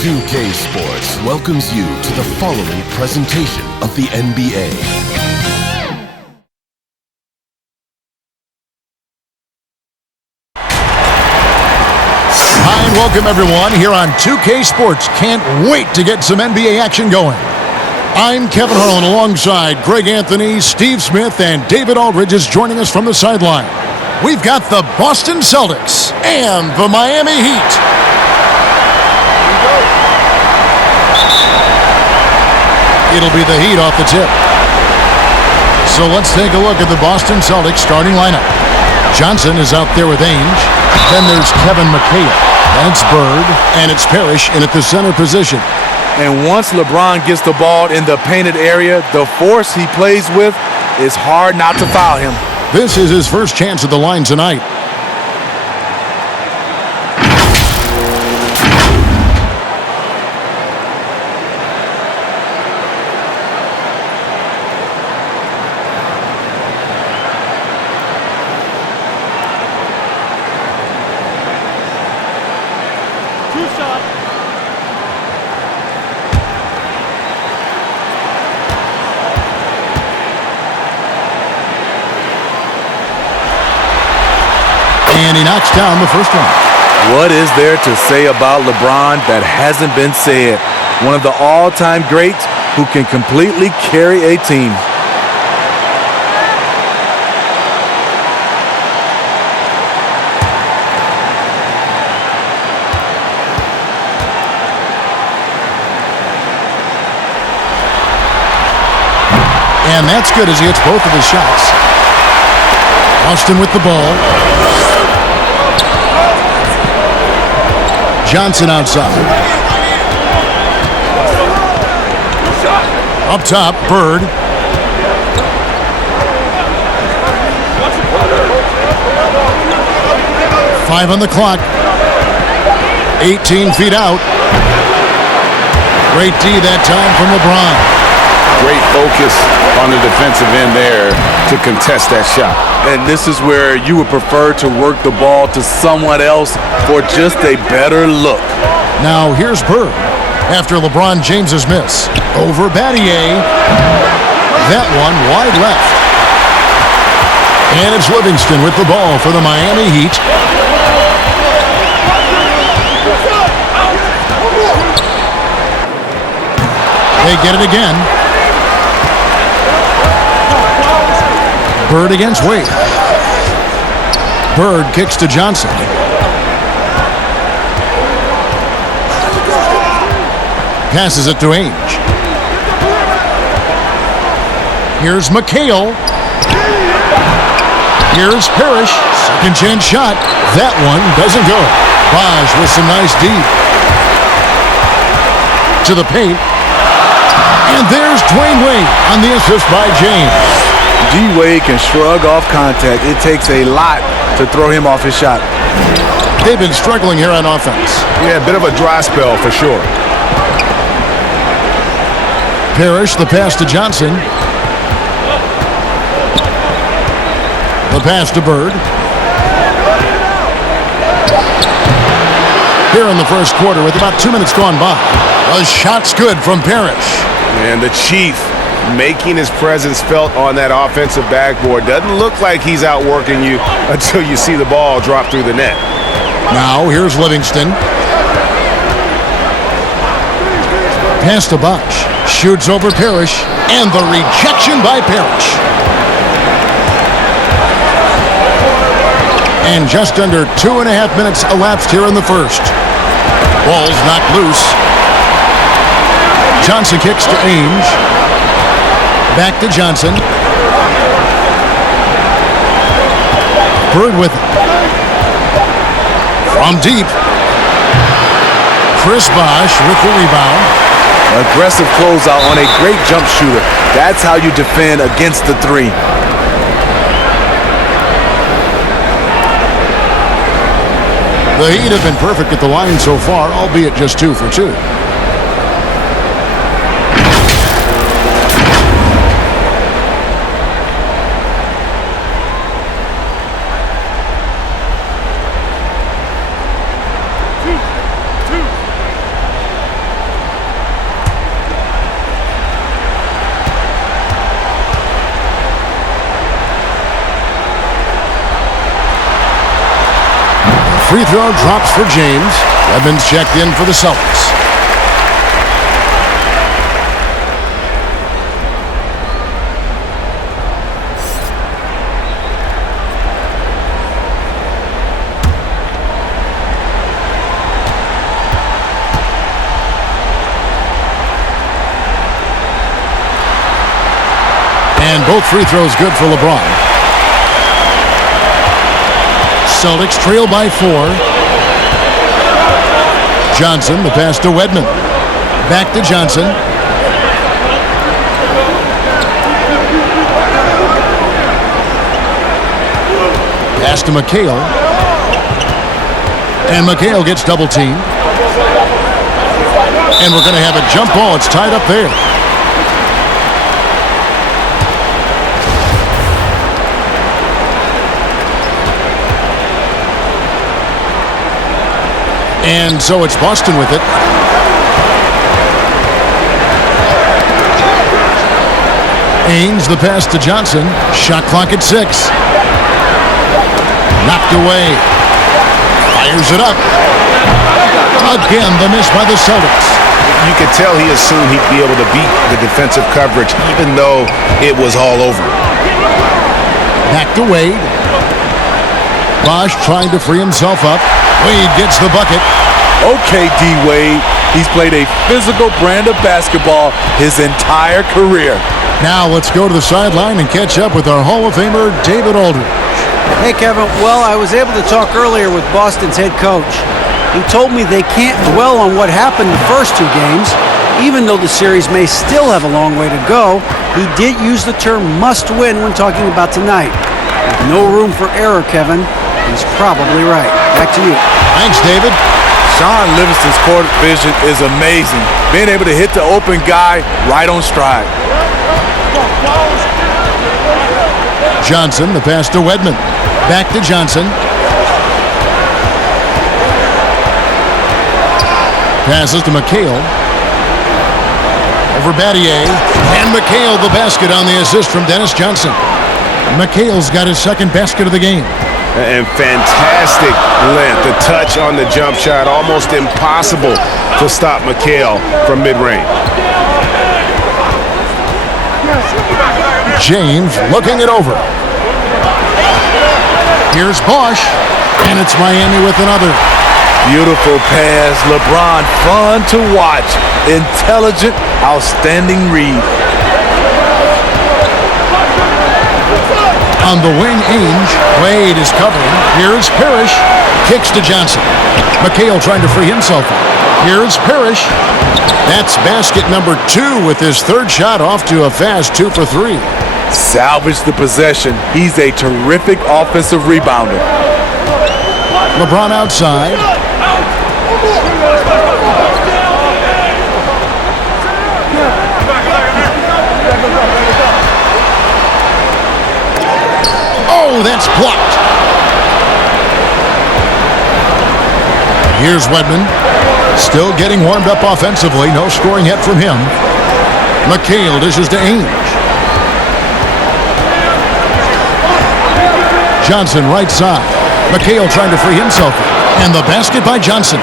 2K Sports welcomes you to the following presentation of the NBA. Hi and welcome everyone here on 2K Sports. Can't wait to get some NBA action going. I'm Kevin Harlan alongside Greg Anthony, Steve Smith, and David Aldridge is joining us from the sideline. We've got the Boston Celtics and the Miami Heat. It'll be the Heat off the tip. So let's take a look at the Boston Celtics starting lineup. Johnson is out there with Ainge. Then there's Kevin McHale. Then it's Bird. And it's Parrish in at the center position. And once LeBron gets the ball in the painted area, the force he plays with is hard not to foul him. This is his first chance at the line tonight. And he knocks down the first one. What is there to say about LeBron that hasn't been said? One of the all-time greats who can completely carry a team. And that's good as he hits both of his shots. Austin with the ball. Johnson outside. Up top, Bird. Five on the clock. 18 feet out. Great D that time from LeBron. Great focus on the defensive end there to contest that shot. And this is where you would prefer to work the ball to someone else for just a better look. Now here's Bird after LeBron James's miss. Over Battier. That one wide left. And it's Livingston with the ball for the Miami Heat. They get it again. Bird against Wade. Bird kicks to Johnson. Passes it to Ainge. Here's McHale. Here's Parrish. Second chance shot. That one doesn't go. Bosh with some nice D. To the paint. And there's Dwayne Wade on the assist by James. D-Wade can shrug off contact. It takes a lot to throw him off his shot. They've been struggling here on offense. Yeah, a bit of a dry spell for sure. Parrish, the pass to Johnson. The pass to Bird. Here in the first quarter with about 2 minutes gone by. A shot's good from Parrish. And the Chief making his presence felt on that offensive backboard. Doesn't look like he's outworking you until you see the ball drop through the net. Now here's Livingston. Pass to Bosh. Shoots over Parrish. And the rejection by Parrish. And just under 2.5 minutes elapsed here in the first. Ball's knocked loose. Johnson kicks to Ainge. Back to Johnson. Bird with it. From deep. Chris Bosh with the rebound. Aggressive closeout on a great jump shooter. That's how you defend against the three. The Heat have been perfect at the line so far, albeit just 2 for 2. free throw drops for James. Evans checked in for the Celtics. And both free throws good for LeBron. Celtics trail by 4. Johnson, the pass to Wedman. Back to Johnson. Pass to McHale. And McHale gets double teamed. And we're going to have a jump ball. It's tied up there. And so it's Boston with it. Ainge, the pass to Johnson. Shot clock at 6. Knocked away. Fires it up. Again, the miss by the Celtics. You could tell he assumed he'd be able to beat the defensive coverage even though it was all over. Back to Wade. Bosch trying to free himself up. Wade gets the bucket. Okay, D-Wade. He's played a physical brand of basketball his entire career. Now let's go to the sideline and catch up with our Hall of Famer, David Aldridge. Hey, Kevin. Well, I was able to talk earlier with Boston's head coach. He told me they can't dwell on what happened the first 2 games. Even though the series may still have a long way to go, he did use the term must win when talking about tonight. With no room for error, Kevin. He's probably right. Back to you. Thanks, David. Sean Livingston's court vision is amazing. Being able to hit the open guy right on stride. Johnson, the pass to Wedman. Back to Johnson. Passes to McHale. Over Battier. And McHale the basket on the assist from Dennis Johnson. McHale's got his second basket of the game. And fantastic length. The touch on the jump shot. Almost impossible to stop McHale from mid-range. James looking it over. Here's Bosch. And it's Miami with another. Beautiful pass. LeBron, fun to watch. Intelligent, outstanding read. On the wing, Ainge. Wade is covering. Here's Parrish. Kicks to Johnson. McHale trying to free himself. Here's Parrish. That's basket number 2 with his third shot off to a fast 2 for 3. Salvage the possession. He's a terrific offensive rebounder. LeBron outside. Oh, that's blocked. Here's Wedman. Still getting warmed up offensively. No scoring yet from him. McHale dishes to Ainge. Johnson right side. McHale trying to free himself. And the basket by Johnson.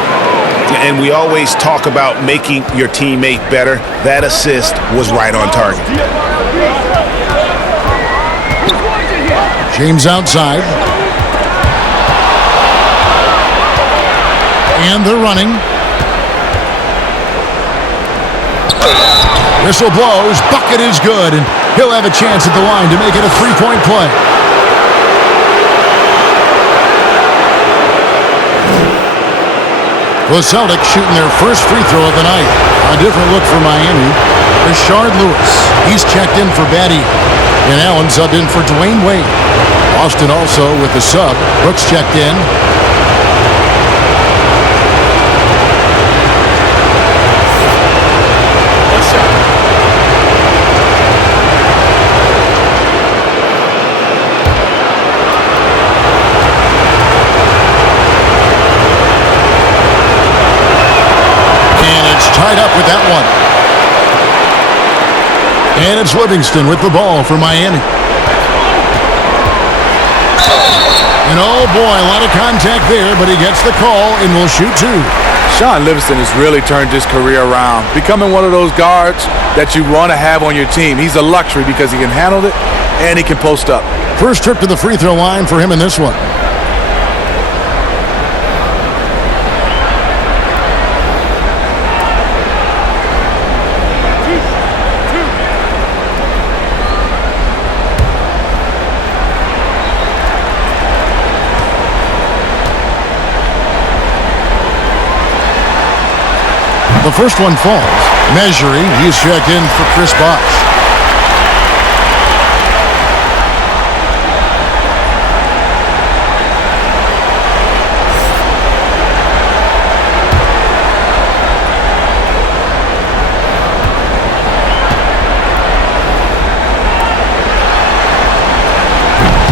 And we always talk about making your teammate better. That assist was right on target. James outside. And they're running. Whistle blows. Bucket is good. And he'll have a chance at the line to make it a 3-point play. The Celtics shooting their first free throw of the night. A different look for Miami. Rashard Lewis. He's checked in for Batty. And Allen subbed in for Dwayne Wade. Boston also with the sub. Brooks checked in. Tied up with that one. And it's Livingston with the ball for Miami. And oh boy, a lot of contact there, but he gets the call and will shoot two. Sean Livingston has really turned his career around, becoming one of those guards that you want to have on your team. He's a luxury because he can handle it and he can post up. First trip to the free throw line for him in this one. The first one falls. Measuring, he's checked in for Chris Bosh.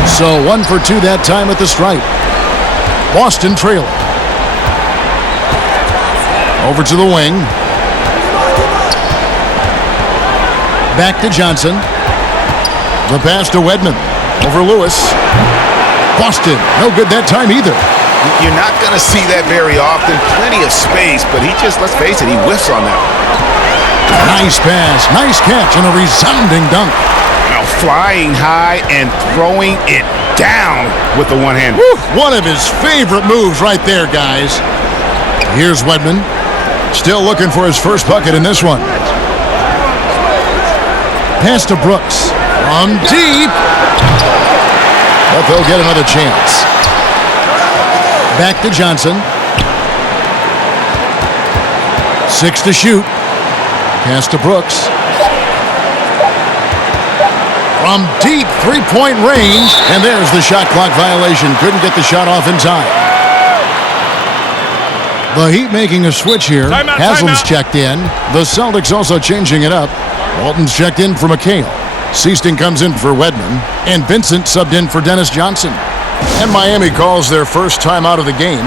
So 1 for 2 that time at the stripe. Boston trailing. Over to the wing. Back to Johnson. The pass to Wedman. Over Lewis. Boston, no good that time either. You're not going to see that very often. Plenty of space, but he just, let's face it, he whiffs on that. Nice pass, nice catch, and a resounding dunk. Now flying high and throwing it down with the one hand. One of his favorite moves right there, guys. Here's Wedman. Still looking for his first bucket in this one. Pass to Brooks. From deep. But they'll get another chance. Back to Johnson. 6 to shoot. Pass to Brooks. From deep three-point range. And there's the shot clock violation. Couldn't get the shot off in time. The Heat making a switch here. Haslam's checked in. The Celtics also changing it up. Walton's checked in for McHale. Seaston comes in for Wedman. And Vincent subbed in for Dennis Johnson. And Miami calls their first time out of the game.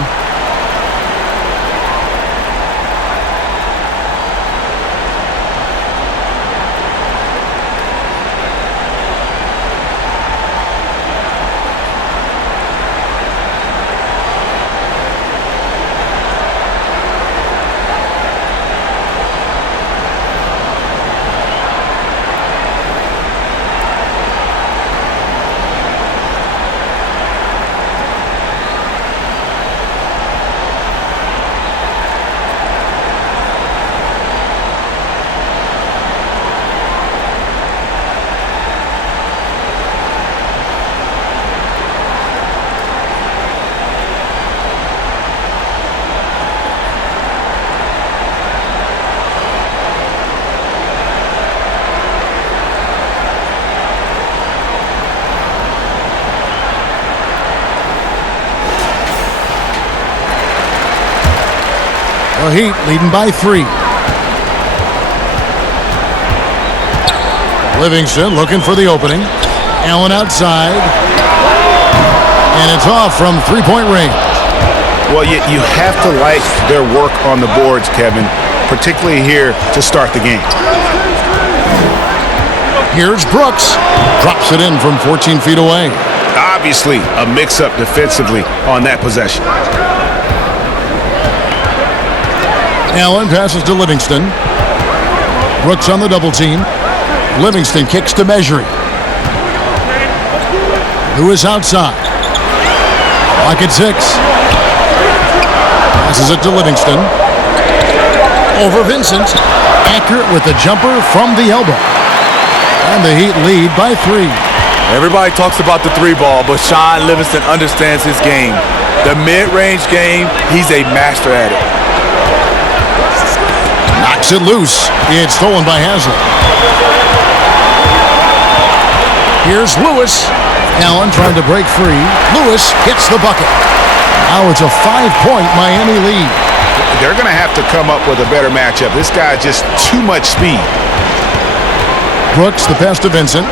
The Heat leading by 3. Livingston looking for the opening. Allen outside. And it's off from three-point range. Well, you have to like their work on the boards, Kevin, particularly here to start the game. Here's Brooks. Drops it in from 14 feet away. Obviously, a mix-up defensively on that possession. Allen passes to Livingston. Brooks on the double team. Livingston kicks to Measuring. Lewis outside. Clock at 6. Passes it to Livingston. Over Vincent. Accurate with the jumper from the elbow. And the Heat lead by 3. Everybody talks about the 3-ball, but Sean Livingston understands his game. The mid-range game, he's a master at it. Knocks it loose. It's stolen by Haslam. Here's Lewis. Allen trying to break free. Lewis hits the bucket. Now it's a 5-point Miami lead. They're going to have to come up with a better matchup. This guy just too much speed. Brooks, the pass to Vincent.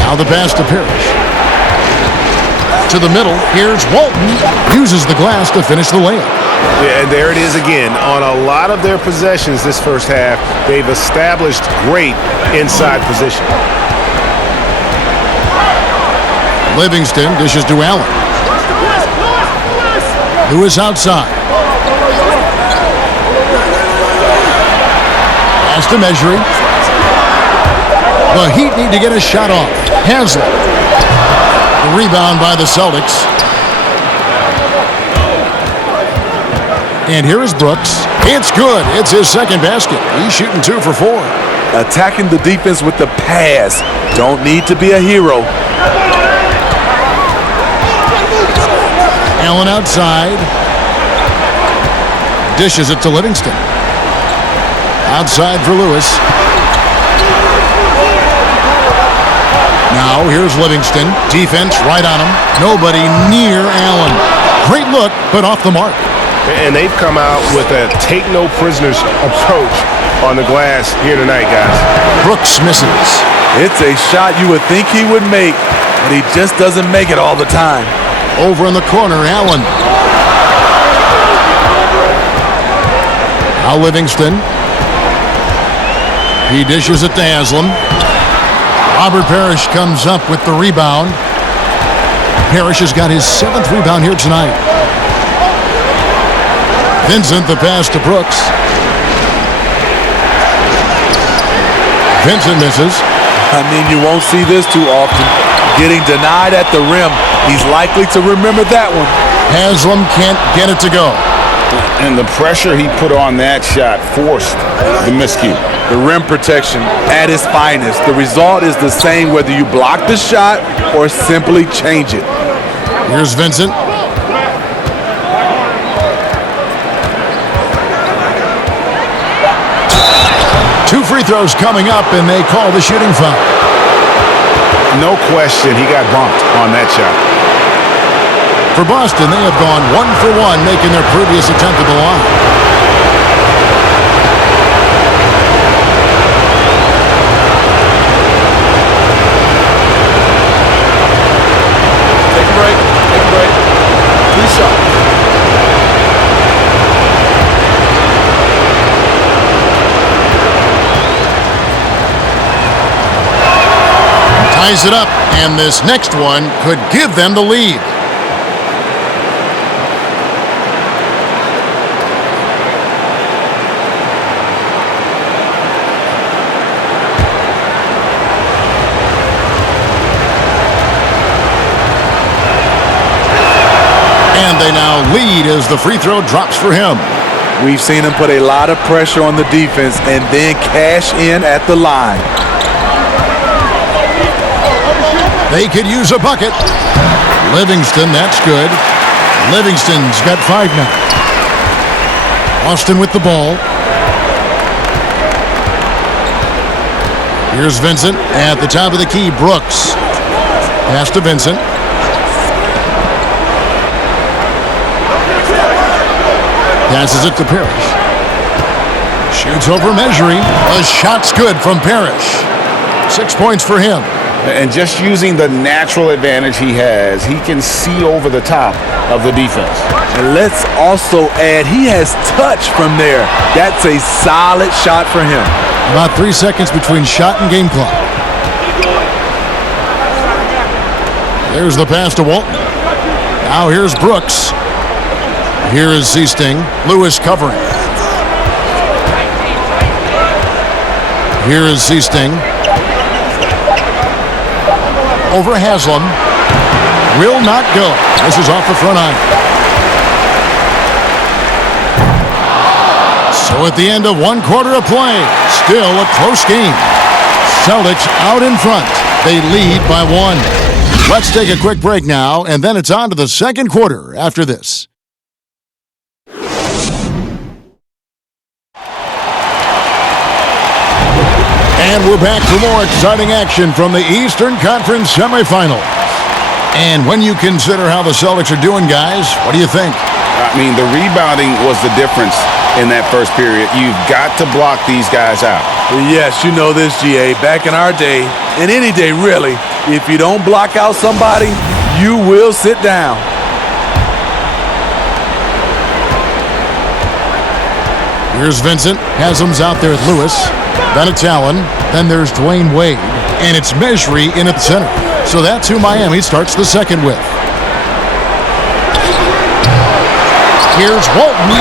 Now the pass to Parrish. To the middle. Here's Walton. Uses the glass to finish the layup. Yeah, and there it is again. On a lot of their possessions this first half, they've established great inside position. Livingston dishes to Allen. Lewis outside. Pass to Measuring. The Heat need to get a shot off. Haslem. The rebound by the Celtics. And here is Brooks. It's good. It's his second basket. He's shooting 2 for 4. Attacking the defense with the pass. Don't need to be a hero. Allen outside. Dishes it to Livingston. Outside for Lewis. Now here's Livingston. Defense right on him. Nobody near Allen. Great look, but off the mark. And they've come out with a take-no-prisoners approach on the glass here tonight, guys. Brooks misses. It's a shot you would think he would make, but he just doesn't make it all the time. Over in the corner, Allen. Now Livingston. He dishes it to Haslem. Robert Parrish comes up with the rebound. Parrish has got his 7th rebound here tonight. Vincent, the pass to Brooks. Vincent misses. I mean, you won't see this too often. Getting denied at the rim. He's likely to remember that one. Haslem can't get it to go. And the pressure he put on that shot forced the miscue. The rim protection at its finest. The result is the same whether you block the shot or simply change it. Here's Vincent. Two free throws coming up, and they call the shooting foul. No question, he got bumped on that shot. For Boston, they have gone 1 for 1, making their previous attempt at the line. Take a break. Take a break. 2 shots. Ties it up, and this next one could give them the lead. And they now lead as the free throw drops for him. We've seen him put a lot of pressure on the defense and then cash in at the line. They could use a bucket. Livingston, that's good. Livingston's got 5 now. Austin with the ball. Here's Vincent at the top of the key. Brooks. Pass to Vincent. Passes it to Parrish. Shoots over Measuring. The shot's good from Parrish. 6 points for him. And just using the natural advantage he has, he can see over the top of the defense. And let's also add, he has touch from there. That's a solid shot for him. About 3 seconds between shot and game clock. There's the pass to Walton. Now here's Brooks. Here is Seasting. Lewis covering. Here is Seasting. Over Haslem. Will not go. This is off the front iron. So at the end of 1 quarter of play, still a close game. Celtics out in front. They lead by 1. Let's take a quick break now, and then it's on to the second quarter after this. And we're back for more exciting action from the Eastern Conference semifinals. And when you consider how the Celtics are doing, guys, what do you think? I mean, the rebounding was the difference in that first period. You've got to block these guys out. Yes, you know this, GA. Back in our day, and any day really, if you don't block out somebody, you will sit down. Here's Vincent. Haslam's out there at Lewis. Then it's Allen. Then there's Dwayne Wade. And it's Mejri in at the center. So that's who Miami starts the second with. Here's Walton.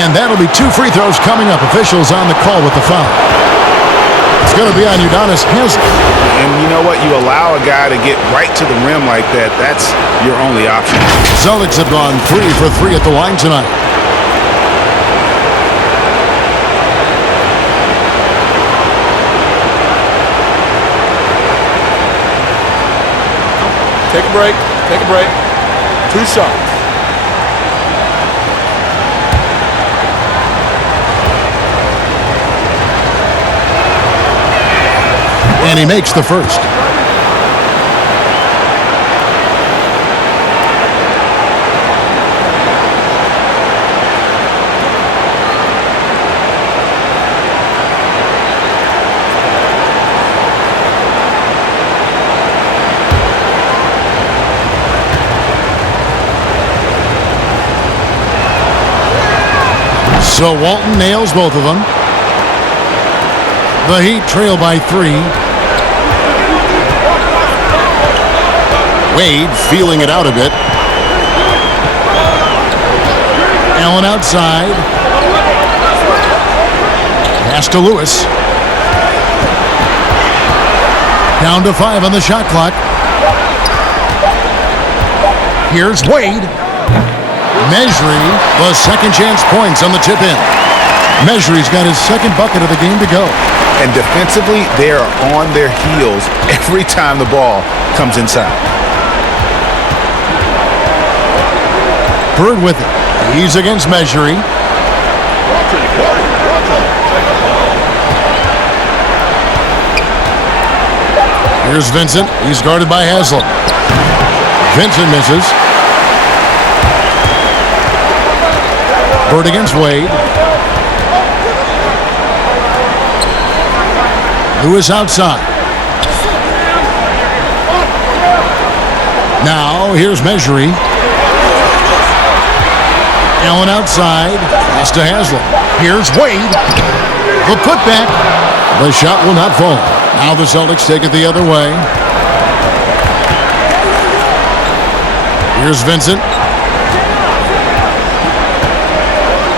And that'll be 2 free throws coming up. Officials on the call with the foul. It's going to be on Udonis Haslem. And you know what? You allow a guy to get right to the rim like that. That's your only option. Celtics have gone 3 for 3 at the line tonight. Take a break. Take a break. 2 shots. And he makes the first. So Walton nails both of them. The Heat trail by 3. Wade feeling it out a bit. Allen outside. Pass to Lewis. Down to 5 on the shot clock. Here's Wade. Mejri, the second chance points on the tip in. Mejri's got his second bucket of the game to go. And defensively, they are on their heels every time the ball comes inside. Bird with it. He's against Mejri. Here's Vincent. He's guarded by Haslem. Vincent misses. Bird against Wade. Lewis outside. Now here's Mejri. Allen outside. Pass to Haslem. Here's Wade. The putback. The shot will not fall. Now the Celtics take it the other way. Here's Vincent.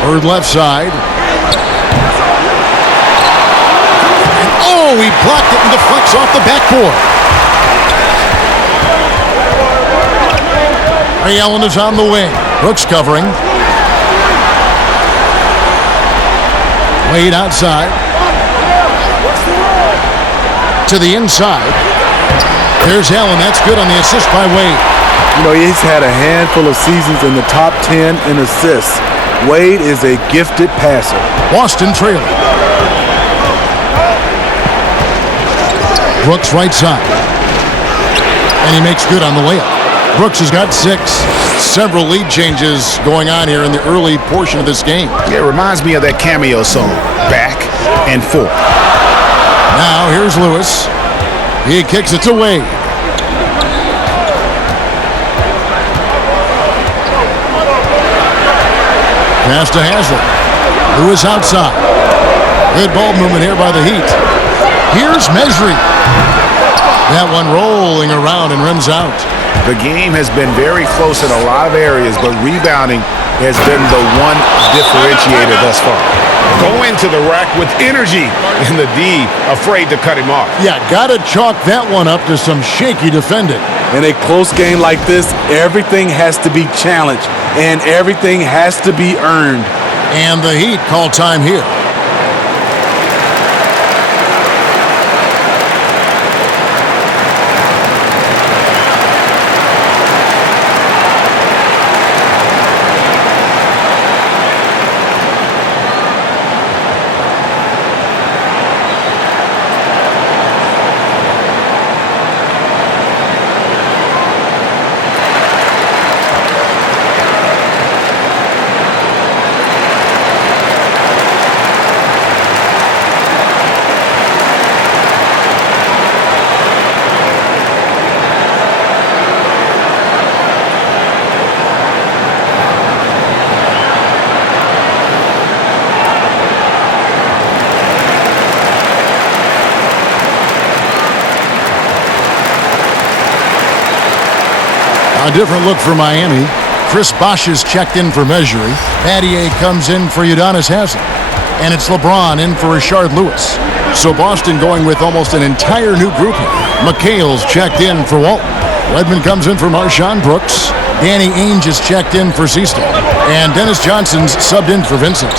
Bird left side. Oh, he blocked it and deflects off the backboard. Ray Allen is on the wing. Brooks covering. Wade outside. To the inside. There's Allen. That's good on the assist by Wade. You know, he's had a handful of seasons in the top 10 in assists. Wade is a gifted passer. Boston trailing. Brooks right side. And he makes good on the layup. Brooks has got 6. Several lead changes going on here in the early portion of this game. It reminds me of that cameo song, Back and Forth. Now here's Lewis. He kicks it to Wade. Pass to Haslem. Lewis outside. Good ball movement here by the Heat. Here's Mejri. That one rolling around and rims out. The game has been very close in a lot of areas, but rebounding has been the one differentiator thus far. Going to the rack with energy, and the D afraid to cut him off. Yeah, gotta chalk that one up to some shaky defending. In a close game like this, everything has to be challenged, and everything has to be earned. And the Heat call time here. A different look for Miami. Chris Bosh is checked in for measuring. Battier comes in for Udonis Haslem. And it's LeBron in for Rashard Lewis. So Boston going with almost an entire new group here. McHale's checked in for Walton. Wedman comes in for Marshawn Brooks. Danny Ainge is checked in for Seaston. And Dennis Johnson's subbed in for Vincent.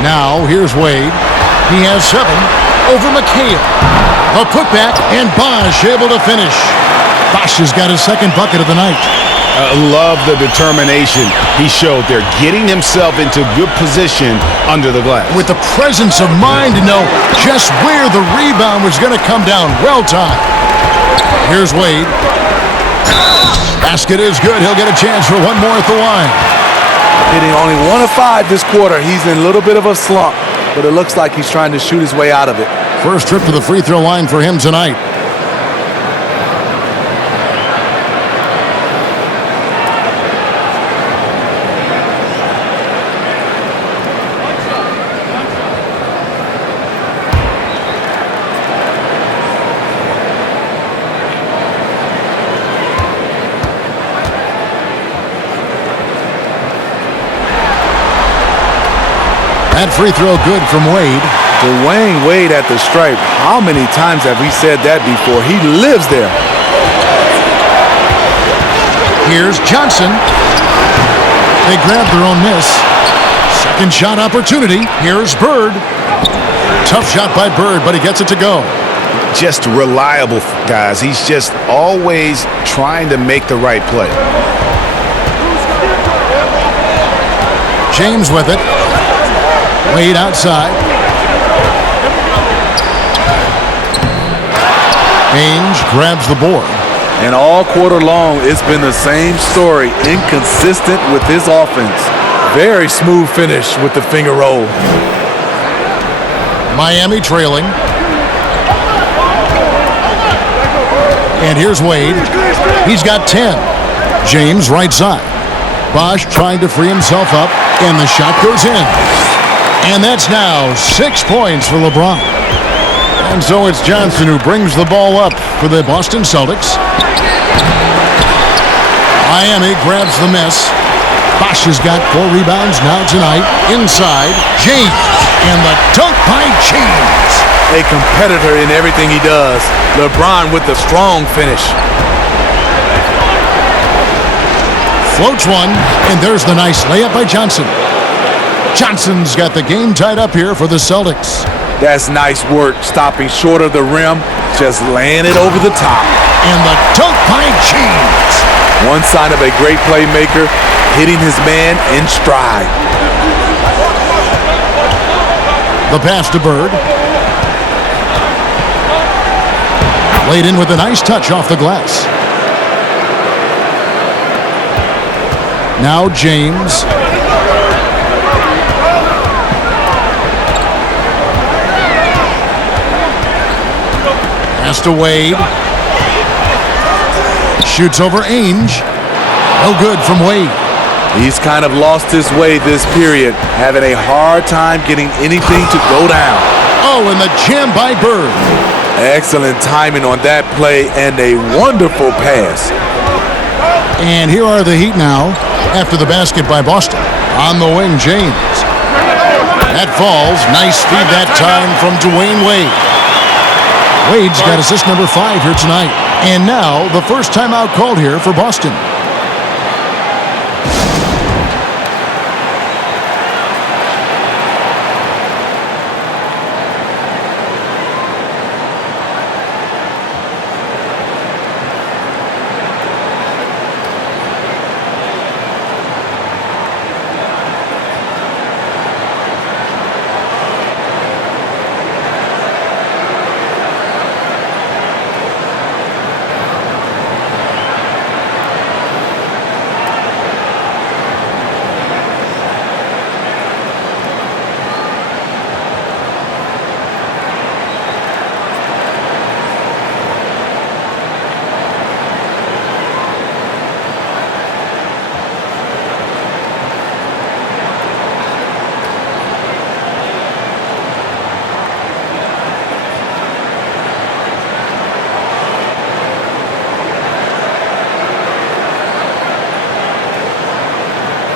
Now, here's Wade. He has 7 over McHale. A putback, and Bosh able to finish. Bosh has got his second bucket of the night. Love the determination he showed there, getting himself into good position under the glass. With the presence of mind to know just where the rebound was going to come down. Well timed. Here's Wade. Basket is good. He'll get a chance for one more at the line. Hitting only 1 of 5 this quarter. He's in a little bit of a slump, but it looks like he's trying to shoot his way out of it. First trip to the free throw line for him tonight. That free throw good from Wade. Dwayne Wade at the stripe. How many times have we said that before? He lives there. Here's Johnson. They grab their own miss. Second shot opportunity. Here's Bird. Tough shot by Bird, but he gets it to go. Just reliable, guys. He's just always trying to make the right play. James with it. Wade outside. Ainge grabs the board. And all quarter long, it's been the same story. Inconsistent with his offense. Very smooth finish with the finger roll. Miami trailing. And here's Wade. He's got 10. James right side. Bosh trying to free himself up. And the shot goes in. And that's now 6 points for LeBron. And so it's Johnson who brings the ball up for the Boston Celtics. Miami grabs the miss. Bosh has got 4 rebounds now tonight. Inside, James. And the dunk by James. A competitor in everything he does. LeBron with the strong finish. Floats one, and there's the nice layup by Johnson. Johnson's got the game tied up here for the Celtics. That's nice work, stopping short of the rim, just laying it over the top. And the dunk by James. One sign of a great playmaker, hitting his man in stride. The pass to Bird. Laid in with a nice touch off the glass. Now James. Pass to Wade. Shoots over Ainge. No good from Wade. He's kind of lost his way this period, having a hard time getting anything to go down. Oh, and the jam by Bird. Excellent timing on that play and a wonderful pass. And here are the Heat now after the basket by Boston. On the wing, James. That falls. Nice feed that time from Dwayne Wade. Wade's got assist number 5 here tonight. And now the first timeout called here for Boston.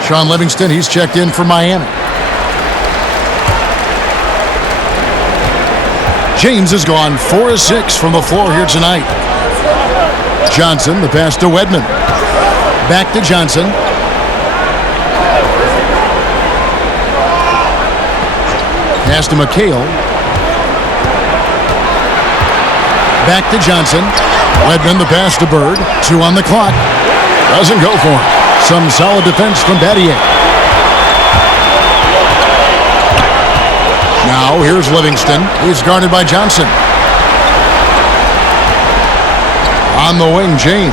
Sean Livingston, he's checked in for Miami. James has gone 4 of 6 from the floor here tonight. Johnson, the pass to Wedman. Back to Johnson. Pass to McHale. Back to Johnson. Wedman, the pass to Bird. 2 on the clock. Doesn't go for him. Some solid defense from Battier. Now, here's Livingston. He's guarded by Johnson. On the wing, James.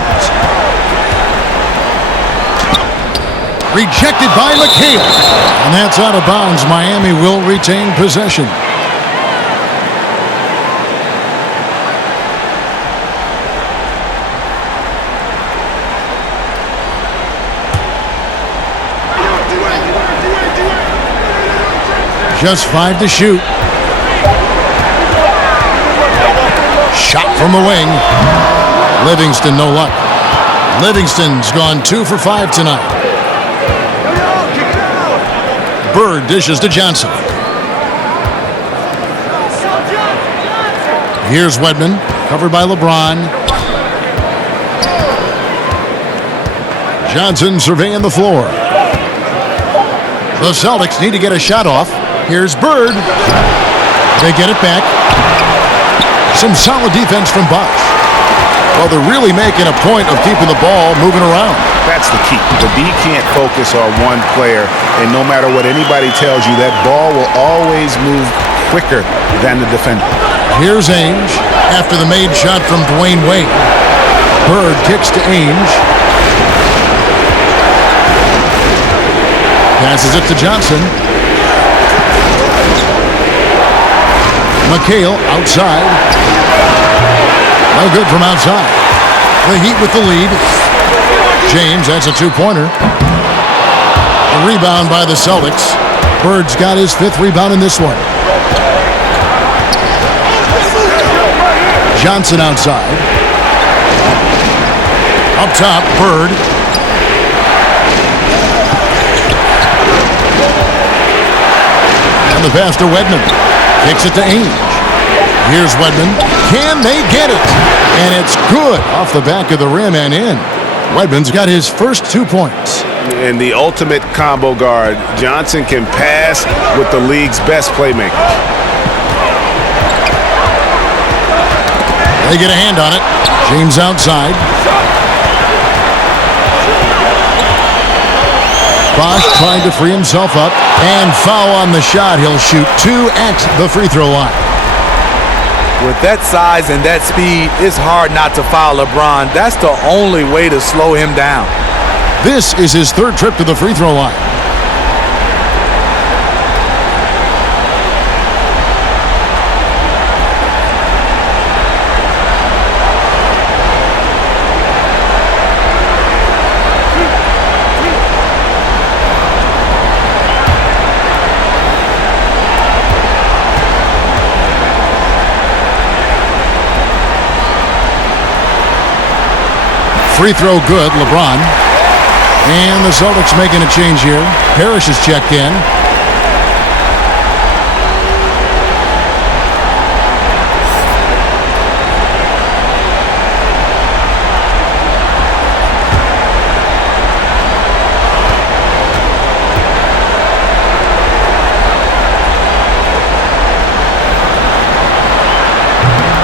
Rejected by McHale. And that's out of bounds. Miami will retain possession. Just 5 to shoot. Shot from the wing. Livingston, no luck. Livingston's gone 2 for 5 tonight. Bird dishes to Johnson. Here's Wedman, covered by LeBron. Johnson surveying the floor. The Celtics need to get a shot off. Here's Bird. They get it back. Some solid defense from Bosch. Well, they're really making a point of keeping the ball moving around. That's the key. The D can't focus on one player, and no matter what anybody tells you, that ball will always move quicker than the defender. Here's Ainge after the made shot from Dwayne Wade. Bird kicks to Ainge. Passes it to Johnson. McHale outside. No good from outside. The Heat with the lead. James, that's a 2-pointer. A rebound by the Celtics. Bird's got his 5th rebound in this one. Johnson outside. Up top, Bird. And the pass to Wedman. Kicks it to Ainge. Here's Wedman. Can they get it? And it's good off the back of the rim and in. Wedman's got his first 2 points. And the ultimate combo guard. Johnson can pass with the league's best playmaker. They get a hand on it. James outside. Bosch trying to free himself up. And foul on the shot. He'll shoot 2 at the free throw line. With that size and that speed, it's hard not to foul LeBron. That's the only way to slow him down. This is his 3rd trip to the free throw line. Free throw good, LeBron. And the Celtics making a change here. Parrish is checked in.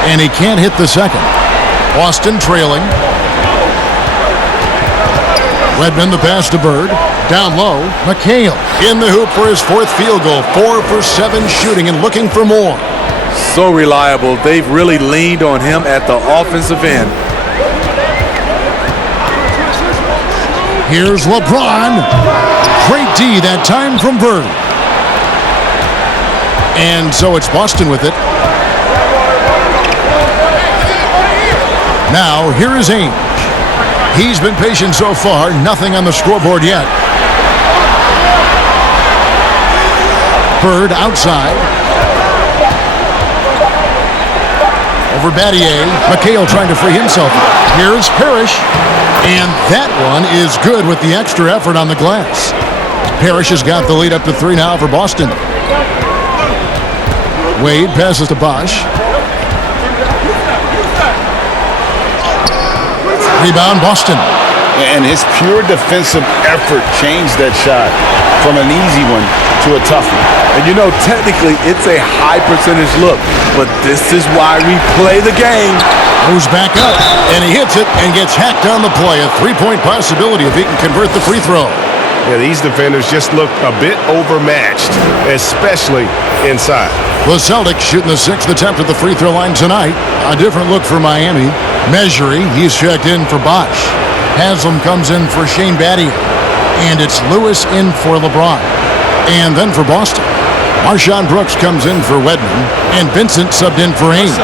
And he can't hit the second. Boston trailing. Wedman, the pass to Bird. Down low. McHale in the hoop for his 4th field goal. 4 for 7 shooting and looking for more. So reliable. They've really leaned on him at the offensive end. Here's LeBron. Great D that time from Bird. And so it's Boston with it. Now, here is Ainge. He's been patient so far. Nothing on the scoreboard yet. Bird outside. Over Battier. McHale trying to free himself. Here's Parrish. And that one is good with the extra effort on the glass. Parrish has got the lead up to 3 now for Boston. Wade passes to Bosch. Rebound, Boston. And his pure defensive effort changed that shot from an easy one to a tough one. And you know, technically, it's a high percentage look, but this is why we play the game. Moves back up, and he hits it and gets hacked on the play. A 3-point possibility if he can convert the free throw. Yeah, these defenders just look a bit overmatched, especially inside. The Celtics shooting the 6th attempt at the free throw line tonight. A different look for Miami. Measury, he's checked in for Bosch. Haslam comes in for Shane Battier. And it's Lewis in for LeBron. And then for Boston, Marshawn Brooks comes in for Wedman. And Vincent subbed in for Ainge.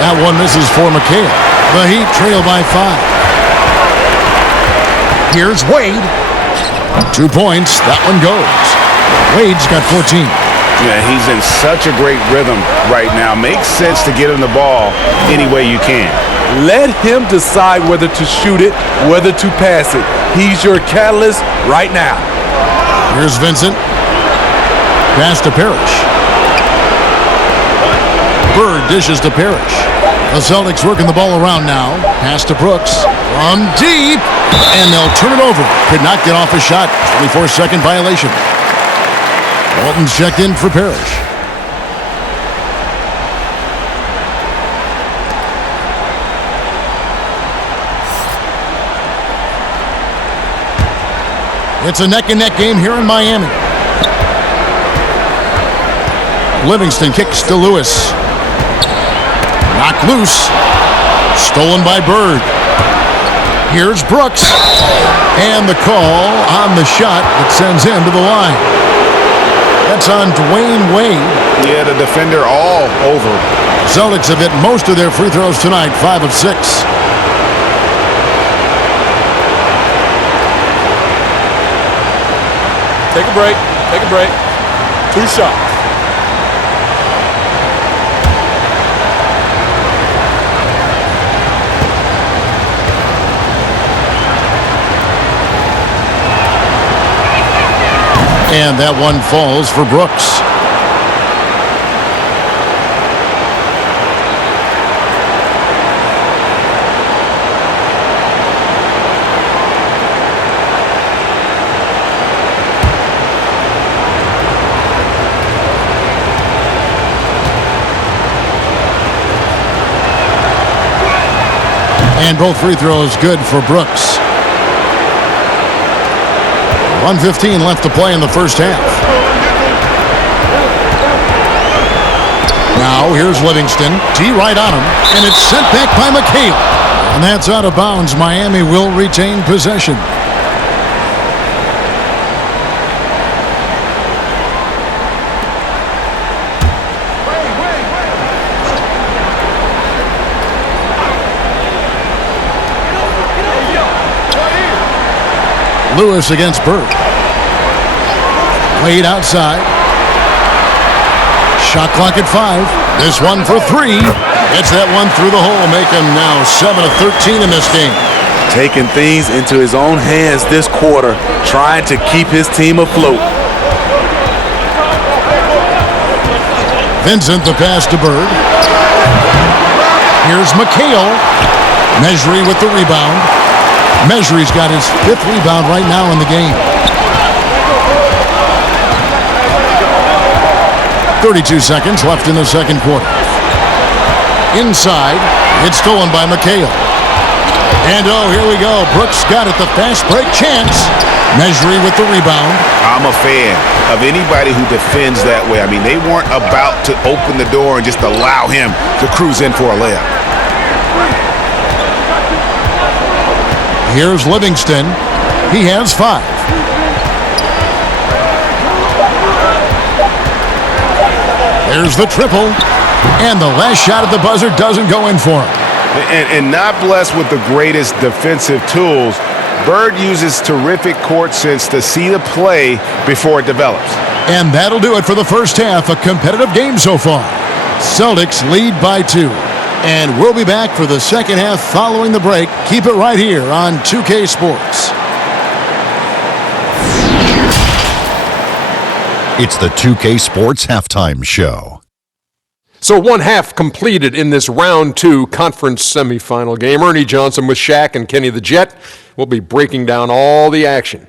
That one misses for McHale. The Heat trail by 5. Here's Wade. 2 points. That one goes. Wade's got 14. Yeah, he's in such a great rhythm right now. Makes sense to get him the ball any way you can. Let him decide whether to shoot it, whether to pass it. He's your catalyst right now. Here's Vincent. Pass to Parrish. Bird dishes to Parrish. The Celtics working the ball around now. Pass to Brooks. From deep. And they'll turn it over. Could not get off a shot. 24-second violation. Walton's checked in for Parrish. It's a neck-and-neck game here in Miami. Livingston kicks to Lewis. Knocked loose. Stolen by Bird. Here's Brooks. And the call on the shot that sends him to the line. That's on Dwayne Wade. Yeah, the defender all over. Celtics have hit most of their free throws tonight, 5 of 6. Take a break. Take a break. 2 shots. And that one falls for Brooks. And both free throws good for Brooks. 1:15 left to play in the first half. Now here's Livingston. T right on him. And it's sent back by McHale. And that's out of bounds. Miami will retain possession. Lewis against Bird. Wade outside. Shot clock at 5. This one for 3. It's that one through the hole. Make him now 7 of 13 in this game. Taking things into his own hands this quarter, trying to keep his team afloat. Vincent the pass to Bird. Here's McHale. Measury with the rebound. Measury's got his 5th rebound right now in the game. 32 seconds left in the second quarter. Inside, it's stolen by McHale. And oh, here we go. Brooks got it, the fast break chance. Measury with the rebound. I'm a fan of anybody who defends that way. I mean, they weren't about to open the door and just allow him to cruise in for a layup. Here's Livingston. He has 5. There's the triple. And the last shot at the buzzer doesn't go in for him. And not blessed with the greatest defensive tools, Bird uses terrific court sense to see the play before it develops. And that'll do it for the first half. A competitive game so far. Celtics lead by 2. And we'll be back for the second half following the break. Keep it right here on 2K Sports. It's the 2K Sports Halftime Show. So one half completed in this round 2 conference semifinal game. Ernie Johnson with Shaq and Kenny the Jet will be breaking down all the action.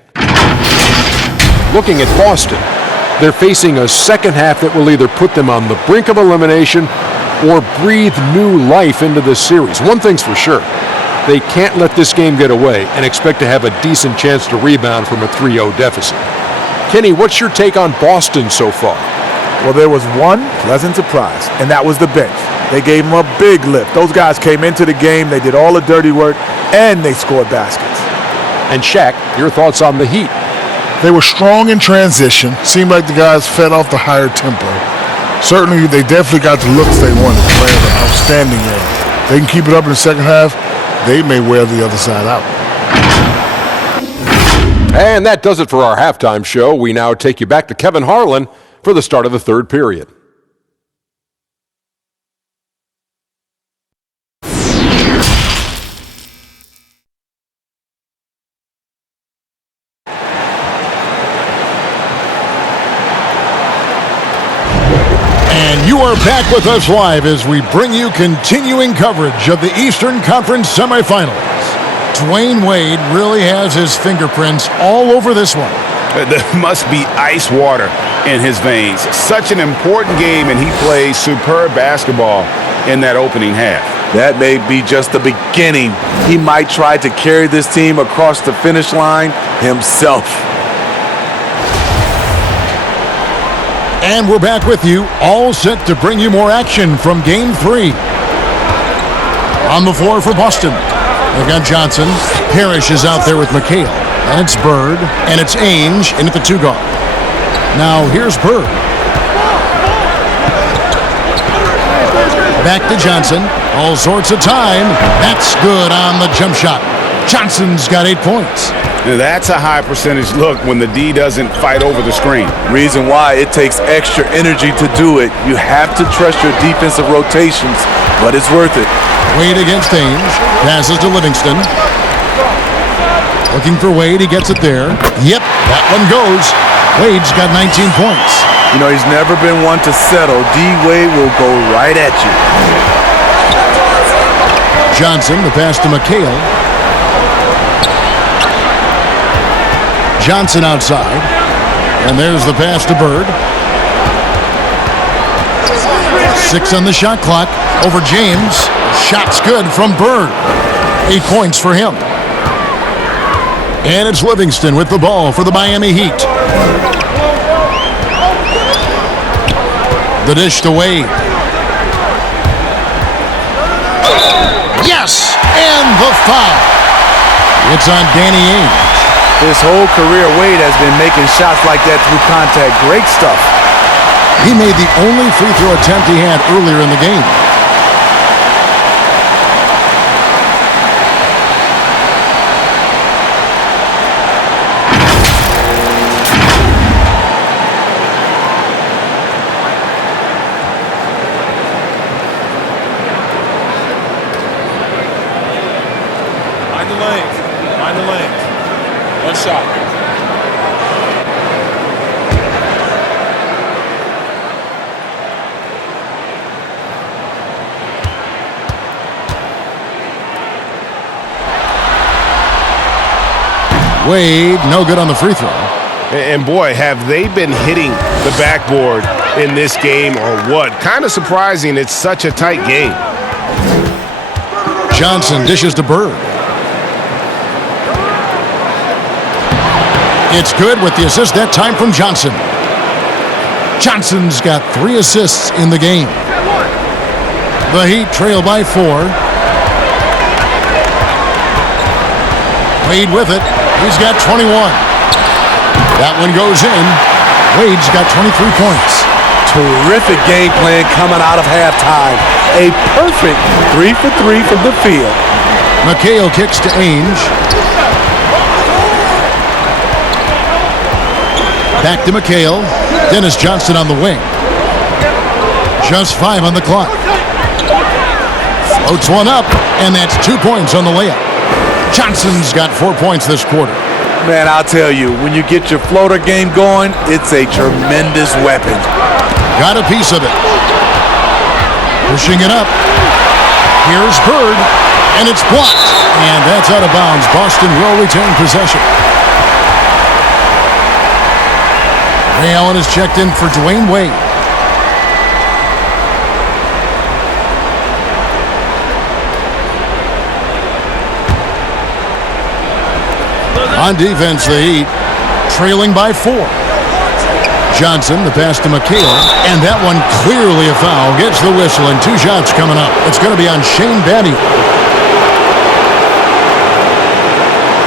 Looking at Boston, they're facing a second half that will either put them on the brink of elimination or breathe new life into this series. One thing's for sure, they can't let this game get away and expect to have a decent chance to rebound from a 3-0 deficit. Kenny, what's your take on Boston so far? Well, there was one pleasant surprise, and that was the bench. They gave them a big lift. Those guys came into the game, they did all the dirty work, and they scored baskets. And Shaq, your thoughts on the Heat? They were strong in transition. Seemed like the guys fed off the higher tempo. Certainly, they definitely got the looks they wanted. Playing outstanding there. They can keep it up in the second half. They may wear the other side out. And that does it for our halftime show. We now take you back to Kevin Harlan for the start of the third period. And you are back with us live as we bring you continuing coverage of the Eastern Conference semifinals. Dwayne Wade really has his fingerprints all over this one. There must be ice water in his veins. Such an important game, and he plays superb basketball in that opening half. That may be just the beginning. He might try to carry this team across the finish line himself. And we're back with you, all set to bring you more action from Game 3. On the floor for Boston, they've got Johnson. Parrish is out there with McHale. And it's Bird, and it's Ainge in at the 2 guard. Now here's Bird. Back to Johnson. All sorts of time. That's good on the jump shot. Johnson's got 8 points. Now that's a high percentage look when the D doesn't fight over the screen. Reason why it takes extra energy to do it. You have to trust your defensive rotations, but it's worth it. Wade against Ainge. Passes to Livingston. Looking for Wade, he gets it there. Yep, that one goes. Wade's got 19 points. You know, he's never been one to settle. D-Wade will go right at you. Johnson, the pass to McHale. Johnson outside. And there's the pass to Bird. 6 on the shot clock. Over James. Shot's good from Bird. 8 points for him. And it's Livingston with the ball for the Miami Heat. The dish to Wade. Yes! And the foul. It's on Danny Ainge. His whole career, Wade has been making shots like that through contact. Great stuff. He made the only free throw attempt he had earlier in the game. Find the lanes. One shot. Wade, no good on the free throw. And boy, have they been hitting the backboard in this game or what? Kind of surprising it's such a tight game. Johnson dishes to Bird. It's good with the assist that time from Johnson. Johnson's got 3 assists in the game. The Heat trail by 4. Wade with it. He's got 21. That one goes in. Wade's got 23 points. Terrific game plan coming out of halftime. A perfect 3 for 3 from the field. McHale kicks to Ainge. Back to McHale. Dennis Johnson on the wing. Just 5 on the clock. Floats one up, and that's 2 points on the layup. Johnson's got 4 points this quarter. Man, I'll tell you, when you get your floater game going, it's a tremendous weapon. Got a piece of it. Pushing it up. Here's Bird, and it's blocked. And that's out of bounds. Boston will retain possession. Ray Allen is checked in for Dwayne Wade. On defense, the Heat trailing by 4. Johnson, the pass to McHale, and that one clearly a foul. Gets the whistle, and 2 shots coming up. It's going to be on Shane Battier.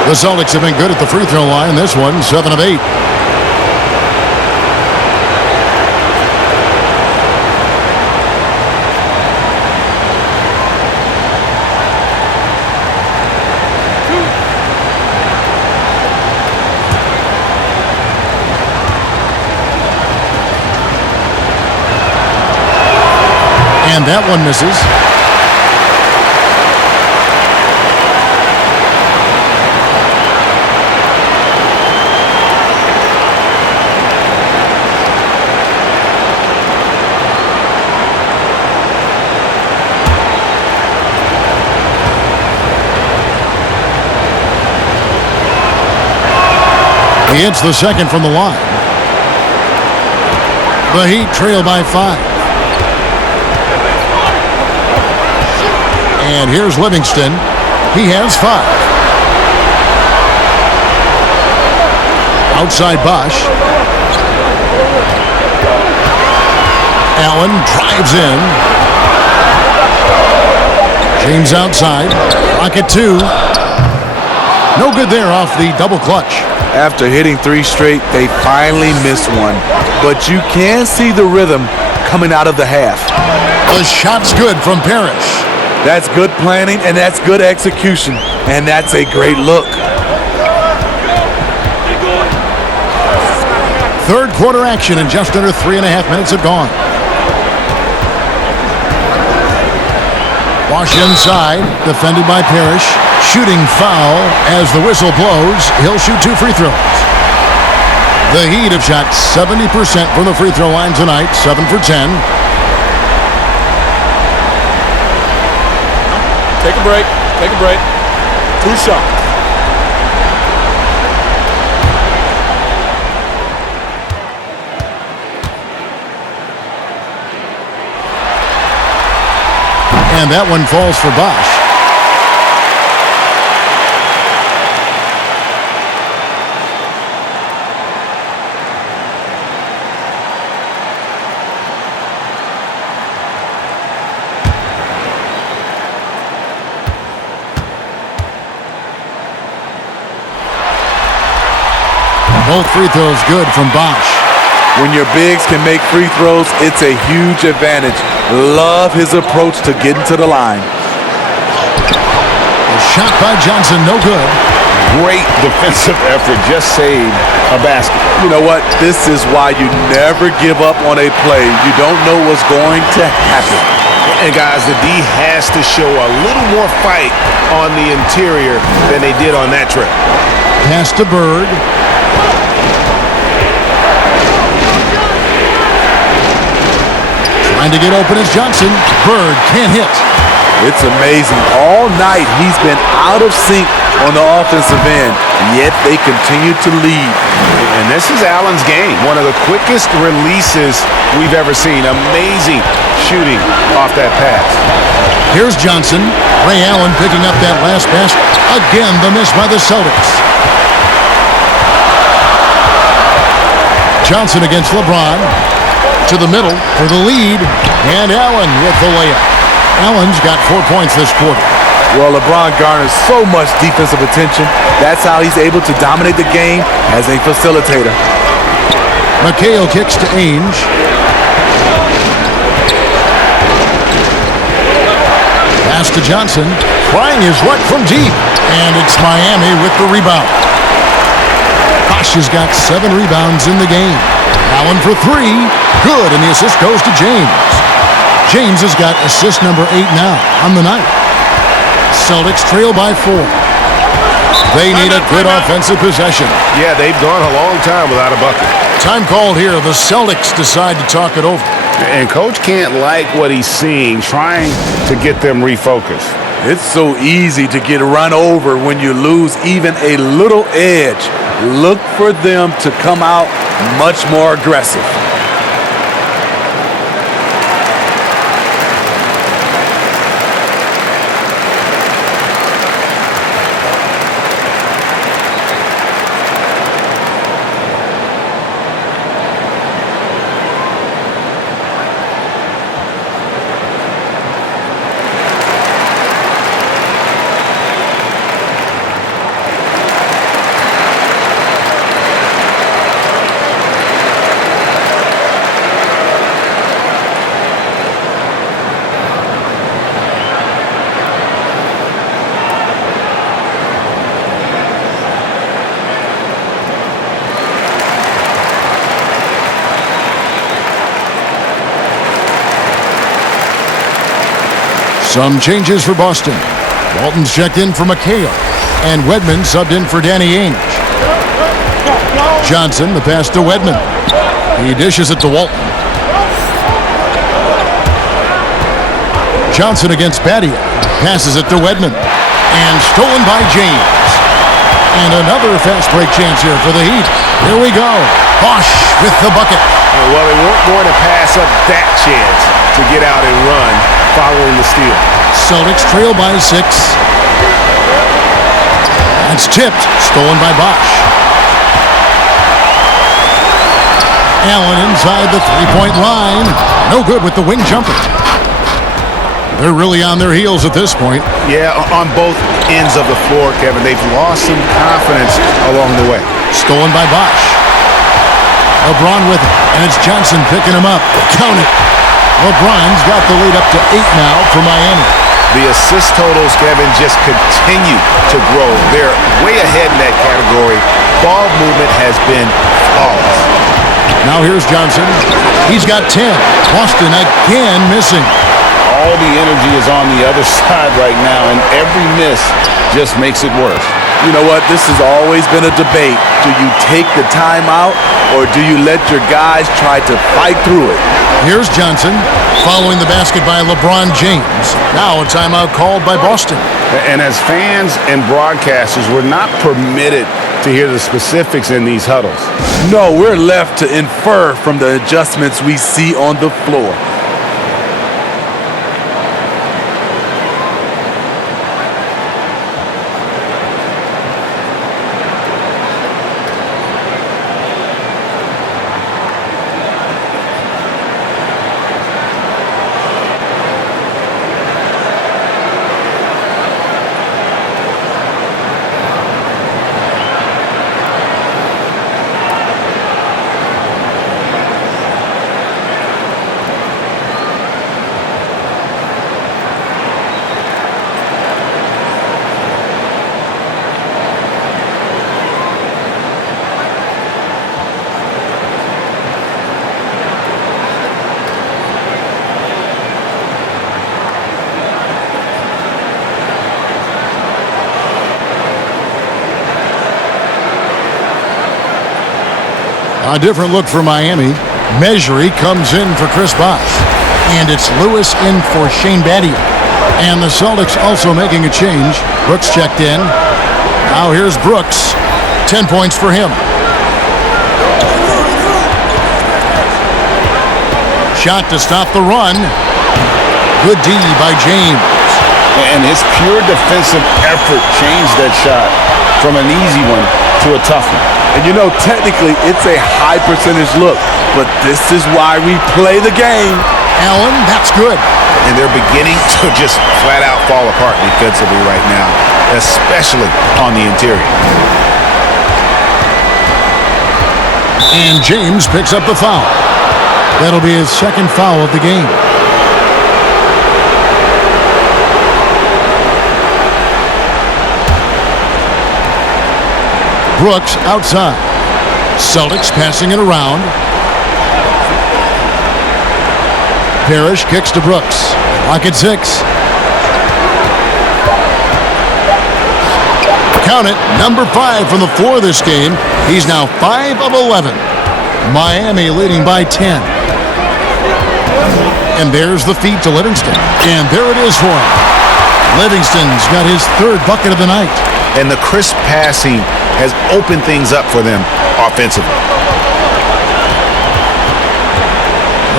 The Celtics have been good at the free throw line. This one, 7 of 8. And that one misses. He hits the second from the line. The Heat trail by 5. And here's Livingston. He has 5. Outside Bosch. Allen drives in. James outside. Rocket 2. No good there off the double clutch. After hitting 3 straight, they finally missed one. But you can see the rhythm coming out of the half. The shot's good from Parrish. That's good planning, and that's good execution. And that's a great look. Third quarter action, and just under 3.5 minutes have gone. Bosch inside, defended by Parrish. Shooting foul as the whistle blows. He'll shoot 2 free throws. The Heat have shot 70% from the free throw line tonight, 7 for 10. Take a break. Take a break. 2 shots. And that one falls for Bosch. Both free throws good from Bosch. When your bigs can make free throws, it's a huge advantage. Love his approach to getting to the line. A shot by Johnson, no good. Great defensive effort, just saved a basket. You know what? This is why you never give up on a play. You don't know what's going to happen. And guys, the D has to show a little more fight on the interior than they did on that trip. Pass to Bird. Trying to get open is Johnson. Bird can't hit. It's amazing. All night he's been out of sync on the offensive end, yet they continue to lead. And this is Allen's game. One of the quickest releases we've ever seen. Amazing shooting off that pass. Here's Johnson. Ray Allen picking up that last basket. Again, the miss by the Celtics. Johnson against LeBron. To the middle for the lead, and Allen with the layup. Allen's got 4 points this quarter. Well, LeBron garners so much defensive attention. That's how he's able to dominate the game as a facilitator. McHale kicks to Ainge. Pass to Johnson. Trying his luck from deep, and it's Miami with the rebound. Bosch has got 7 rebounds in the game. Allen for 3. Good, and the assist goes to James. James has got assist number 8 now on the night. Celtics trail by 4. They need a good offensive possession. Yeah, they've gone a long time without a bucket. Time called here. The Celtics decide to talk it over. And Coach can't like what he's seeing, trying to get them refocused. It's so easy to get run over when you lose even a little edge. Look for them to come out much more aggressive. Some changes for Boston. Walton's checked in for McHale, and Wedman subbed in for Danny Ainge. Johnson, the pass to Wedman. He dishes it to Walton. Johnson against Badia. Passes it to Wedman. And stolen by James. And another fast break chance here for the Heat. Here we go. Bosch with the bucket. Well, they weren't going to pass up that chance to get out and run following the steal. Celtics trail by 6. That's tipped. Stolen by Bosch. Allen inside the three-point line. No good with the wing jumper. They're really on their heels at this point. Yeah, on both ends of the floor, Kevin. They've lost some confidence along the way. Stolen by Bosch. LeBron with it, and it's Johnson picking him up. Count it. LeBron's got the lead up to 8 now for Miami. The assist totals, Kevin, just continue to grow. They're way ahead in that category. Ball movement has been flawless. Now here's Johnson. He's got 10. Boston again missing. All the energy is on the other side right now, and every miss just makes it worse. You know what? This has always been a debate. Do you take the timeout or do you let your guys try to fight through it? Here's Johnson following the basket by LeBron James. Now a timeout called by Boston. And as fans and broadcasters, we're not permitted to hear the specifics in these huddles. No, we're left to infer from the adjustments we see on the floor. A different look for Miami. Mejri comes in for Chris Bosh. And it's Lewis in for Shane Battier. And the Celtics also making a change. Brooks checked in. Now here's Brooks. 10 points for him. Shot to stop the run. Good D by James. And his pure defensive effort changed that shot from an easy one to a tough one. And you know, technically, it's a high percentage look, but this is why we play the game. Allen, that's good. And they're beginning to just flat out fall apart defensively right now, especially on the interior. And James picks up the foul. That'll be his second foul of the game. Brooks outside. Celtics passing it around. Parrish kicks to Brooks. Clock at 6. Count it, number 5 from the floor this game. He's now 5 of 11. Miami leading by 10. And there's the feed to Livingston. And there it is for him. Livingston's got his 3rd bucket of the night. And the crisp passing has opened things up for them offensively.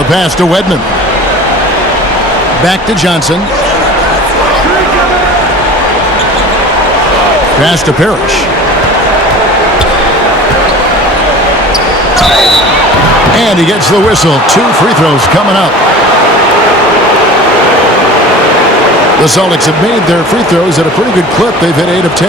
The pass to Wedman. Back to Johnson. Pass to Parrish. And he gets the whistle. 2 free throws coming up. The Celtics have made their free throws at a pretty good clip. They've hit 8 of 10.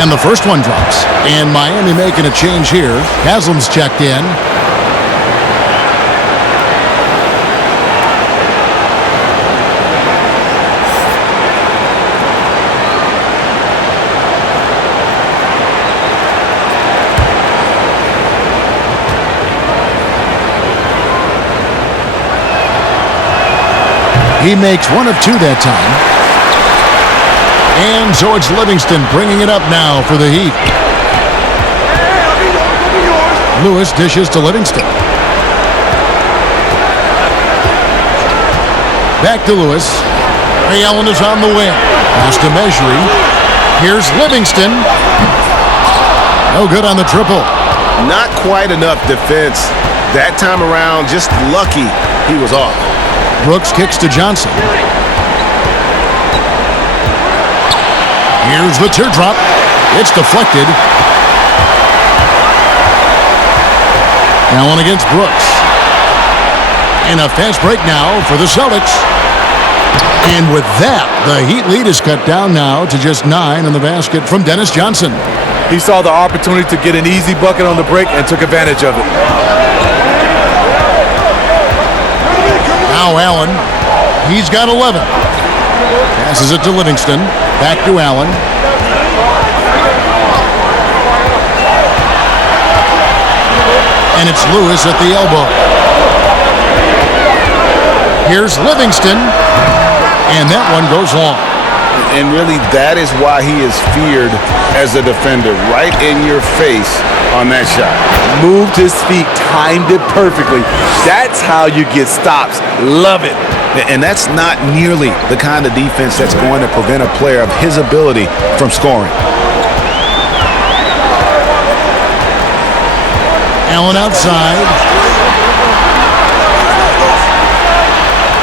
And the first one drops. And Miami making a change here. Haslam's checked in. He makes 1 of 2 that time. And so it's Livingston bringing it up now for the Heat. Lewis dishes to Livingston. Back to Lewis. Ray Allen is on the wing. Pass to Measuring. Here's Livingston. No good on the triple. Not quite enough defense that time around. Just lucky he was off. Brooks kicks to Johnson. Here's the teardrop. It's deflected. Allen against Brooks. And a fast break now for the Celtics. And with that, the Heat lead is cut down now to just 9 in the basket from Dennis Johnson. He saw the opportunity to get an easy bucket on the break and took advantage of it. Now Allen, he's got 11. Passes it to Livingston. Back to Allen. And it's Lewis at the elbow. Here's Livingston. And that one goes long. And really, that is why he is feared as a defender. Right in your face on that shot. Moved his feet, timed it perfectly. That's how you get stops. Love it. And that's not nearly the kind of defense that's going to prevent a player of his ability from scoring. Allen outside.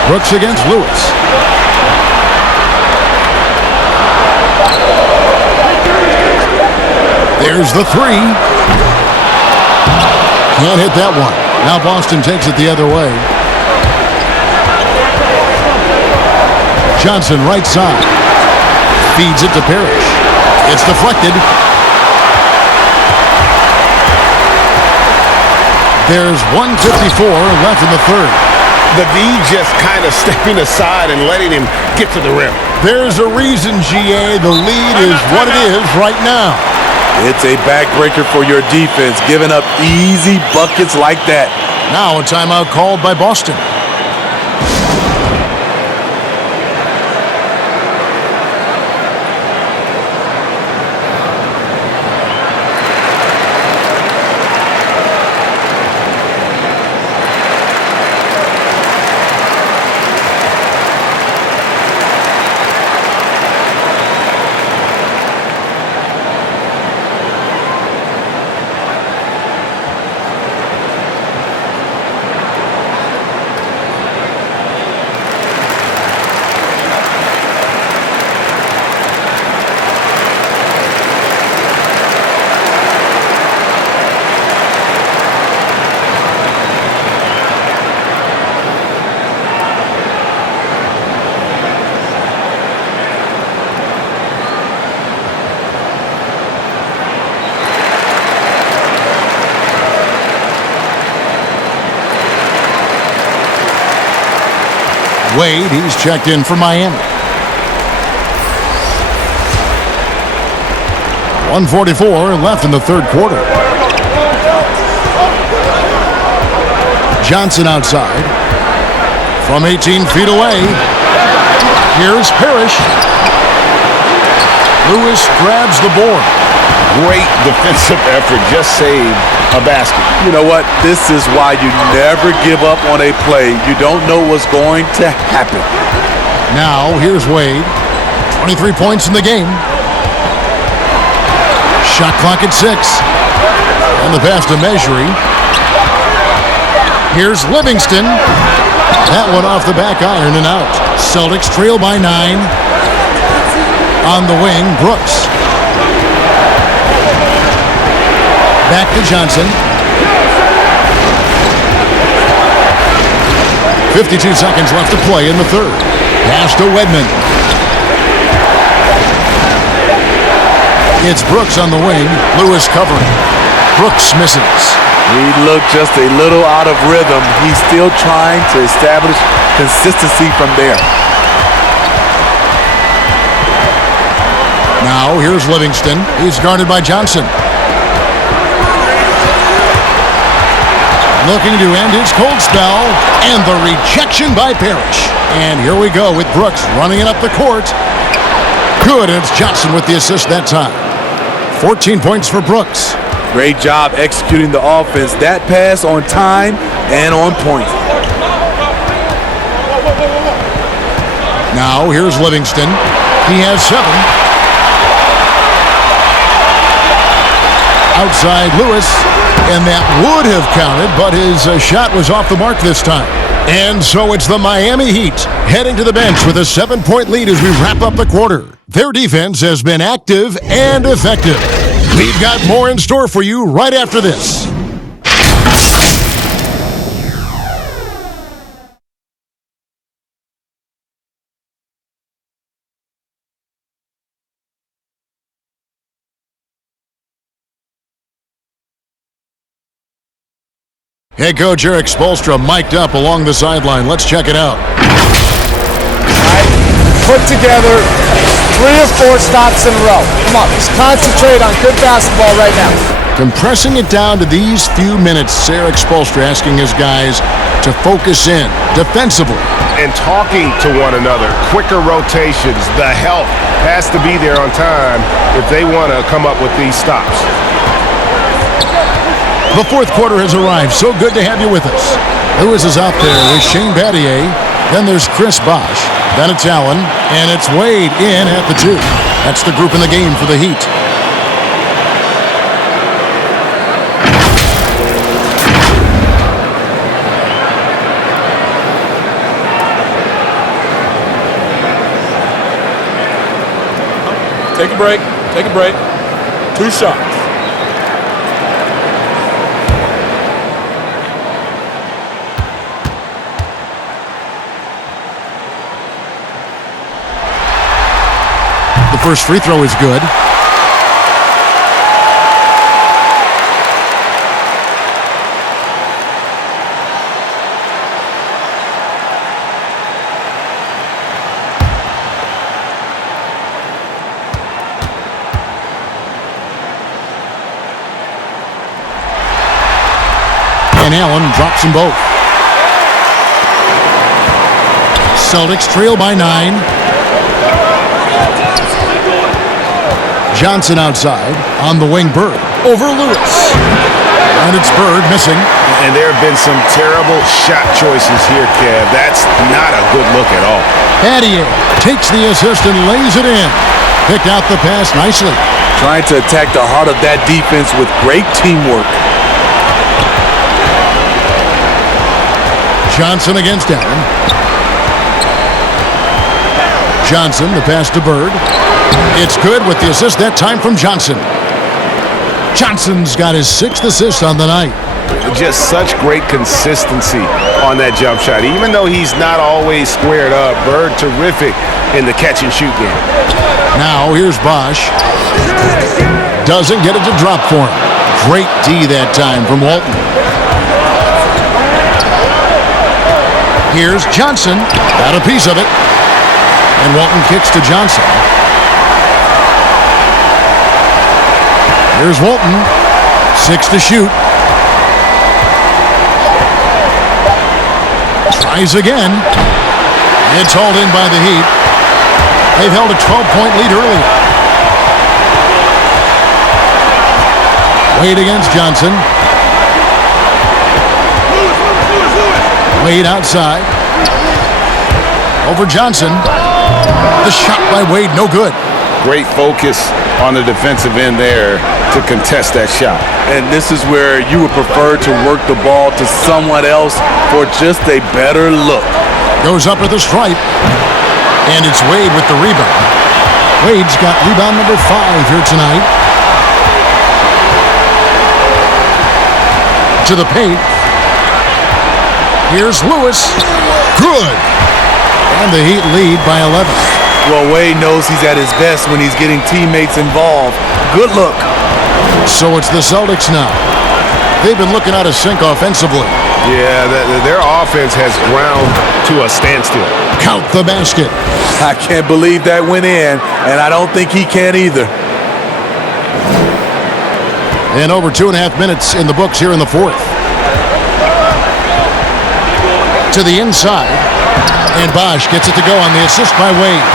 Brooks against Lewis. There's the 3. Can't hit that one. Now Boston takes it the other way. Johnson right side. Feeds it to Parrish. It's deflected. There's 1:54 left in the 3rd. The D just kind of stepping aside and letting him get to the rim. There's a reason, GA. The lead is what it is right now. It's a backbreaker for your defense, giving up easy buckets like that. Now a timeout called by Boston. Wade, he's checked in for Miami. 1:44 left in the third quarter. Johnson outside. From 18 feet away. Here's Parrish. Lewis grabs the board. Great defensive effort. Just saved a basket. You know what? This is why you never give up on a play. You don't know what's going to happen. Now, here's Wade. 23 points in the game. Shot clock at 6. And the pass to Mejri. Here's Livingston. That one off the back iron and out. Celtics trail by 9. On the wing, Brooks. Back to Johnson. 52 seconds left to play in the third. Pass to Wedman. It's Brooks on the wing. Lewis covering. Brooks misses. He looked just a little out of rhythm. He's still trying to establish consistency from there. Now here's Livingston. He's guarded by Johnson. Looking to end his cold spell. And the rejection by Parrish. And here we go with Brooks running it up the court. Good, and it's Johnson with the assist that time. 14 points for Brooks. Great job executing the offense. That pass on time and on point. Now here's Livingston. He has 7. Outside Lewis. And that would have counted, but his shot was off the mark this time. And so it's the Miami Heat heading to the bench with a 7-point lead as we wrap up the quarter. Their defense has been active and effective. We've got more in store for you right after this. Head coach Eric Spoelstra mic'd up along the sideline. Let's check it out. Put together 3 or 4 stops in a row. Come on, let's concentrate on good basketball right now. Compressing it down to these few minutes, Eric Spoelstra asking his guys to focus in defensively. And talking to one another, quicker rotations, the help has to be there on time if they want to come up with these stops. The fourth quarter has arrived. So good to have you with us. Lewis is out there with Shane Battier. Then there's Chris Bosh. Then it's Allen. And it's Wade in at the 2. That's the group in the game for the Heat. Take a break. Take a break. 2 shots. The first free throw is good. And Allen drops them both. Celtics trail by 9. Johnson outside. On the wing, Bird. Over Lewis. And it's Bird missing. And there have been some terrible shot choices here, Kev. That's not a good look at all. Battier takes the assist and lays it in. Picked out the pass nicely. Trying to attack the heart of that defense with great teamwork. Johnson against Allen. Johnson, the pass to Bird. It's good with the assist that time from Johnson. Johnson's got his 6th assist on the night. Just such great consistency on that jump shot. Even though he's not always squared up, Bird terrific in the catch-and-shoot game. Now here's Bosh. Doesn't get it to drop for him. Great D that time from Walton. Here's Johnson. Got a piece of it. And Walton kicks to Johnson. Here's Walton. 6 to shoot. Tries again. It's hauled in by the Heat. They've held a 12-point lead earlier. Wade against Johnson. Wade outside. Over Johnson. The shot by Wade, no good. Great focus on the defensive end there to contest that shot. And this is where you would prefer to work the ball to someone else for just a better look. Goes up at the stripe. And it's Wade with the rebound. Wade's got rebound number 5 here tonight. To the paint. Here's Lewis. Good. And the Heat lead by 11. Well, Wade knows he's at his best when he's getting teammates involved. Good look. So it's the Celtics now. They've been looking out of sync offensively. Yeah, their offense has ground to a standstill. Count the basket. I can't believe that went in, and I don't think he can either. And over 2.5 minutes in the books here in the fourth. To the inside. And Bosch gets it to go on the assist by Wade.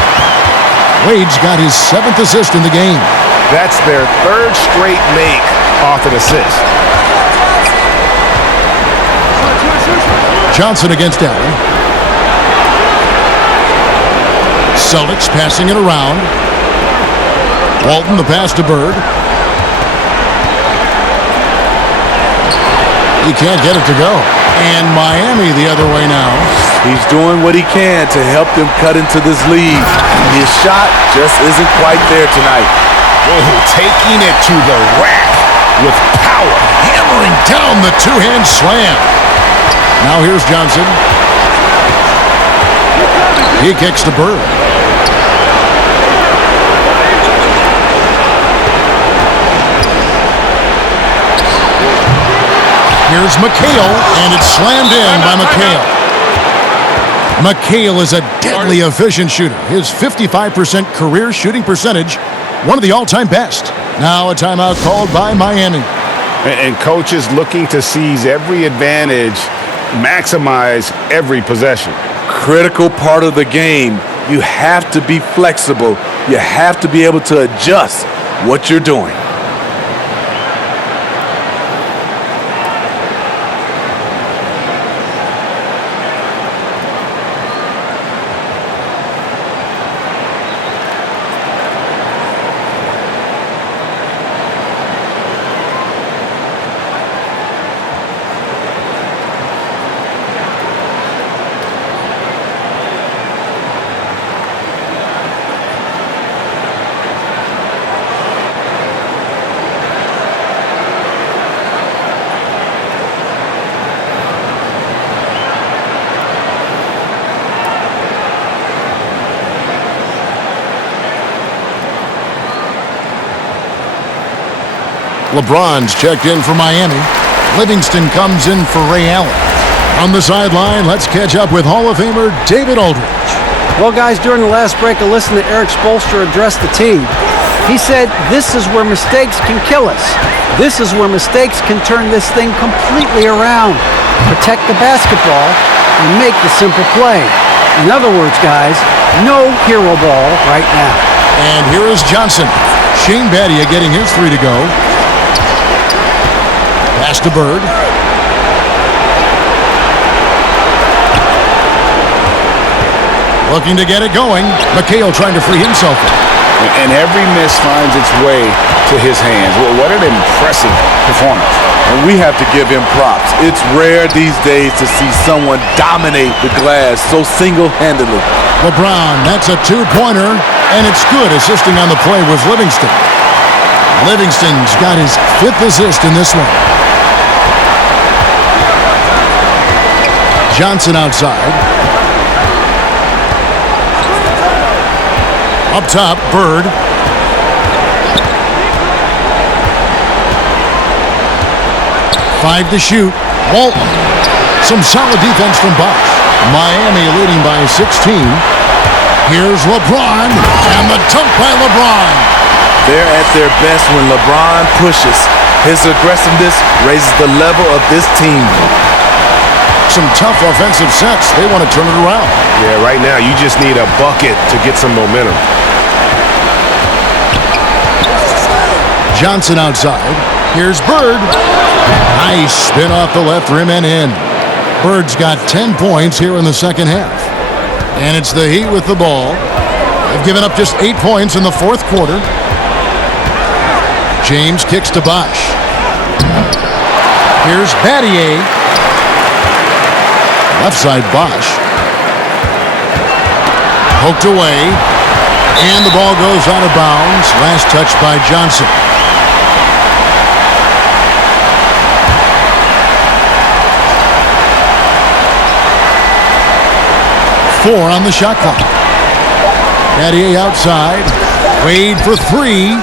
Wade's got his 7th assist in the game. That's their 3rd straight make off an assist. Johnson against Allen. Celtics passing it around. Walton the pass to Bird. He can't get it to go. And Miami the other way now. He's doing what he can to help them cut into this lead. His shot just isn't quite there tonight. Whoa, taking it to the rack with power. Hammering down the two-hand slam. Now here's Johnson. He kicks to Bird. Here's McHale, and it's slammed in by McHale. McHale is a deadly efficient shooter. His 55% career shooting percentage, one of the all-time best. Now a timeout called by Miami. And coaches looking to seize every advantage, maximize every possession. Critical part of the game. You have to be flexible. You have to be able to adjust what you're doing. LeBron's checked in for Miami. Livingston comes in for Ray Allen. On the sideline, let's catch up with Hall of Famer David Aldridge. Well, guys, during the last break, I listened to Eric Spoelstra address the team. He said, this is where mistakes can kill us. This is where mistakes can turn this thing completely around. Protect the basketball and make the simple play. In other words, guys, no hero ball right now. And here is Johnson. Shane Battier getting his 3 to go. Pass to Bird. Looking to get it going. McHale trying to free himself. And every miss finds its way to his hands. Well, what an impressive performance. And we have to give him props. It's rare these days to see someone dominate the glass so single-handedly. LeBron, that's a 2-pointer, and it's good. Assisting on the play was Livingston. Livingston's got his 5th assist in this one. Johnson outside. Up top, Bird. Five to shoot. Walton. Some solid defense from Bosch. Miami leading by 16. Here's LeBron, and the dunk by LeBron. They're at their best when LeBron pushes. His aggressiveness raises the level of this team. Some tough offensive sets. They want to turn it around. Yeah, right now you just need a bucket to get some momentum. Johnson outside. Here's Bird. Nice spin off the left rim and in. Bird's got 10 points here in the second half. And it's the Heat with the ball. They've given up just 8 points in the fourth quarter. James kicks to Bosh. Here's Battier. Left side Bosh. Poked away. And the ball goes out of bounds. Last touch by Johnson. Four on the shot clock. Battier outside. Wade for three.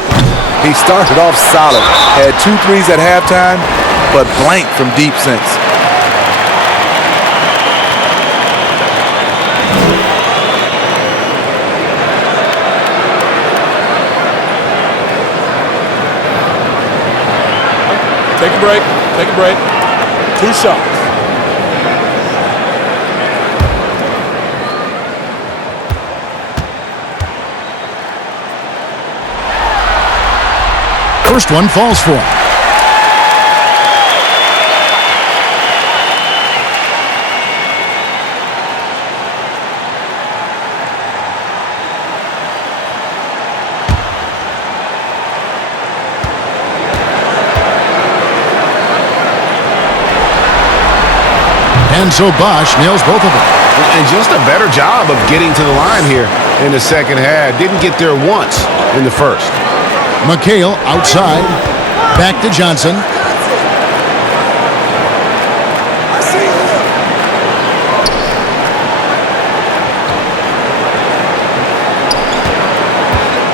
He started off solid. Had 2 threes at halftime, but blank from deep since. Take a break. Take a break. 2 shots. First one falls for him. And so Bosh nails both of them. And just a better job of getting to the line here in the second half. Didn't get there once in the first. McHale outside. Back to Johnson.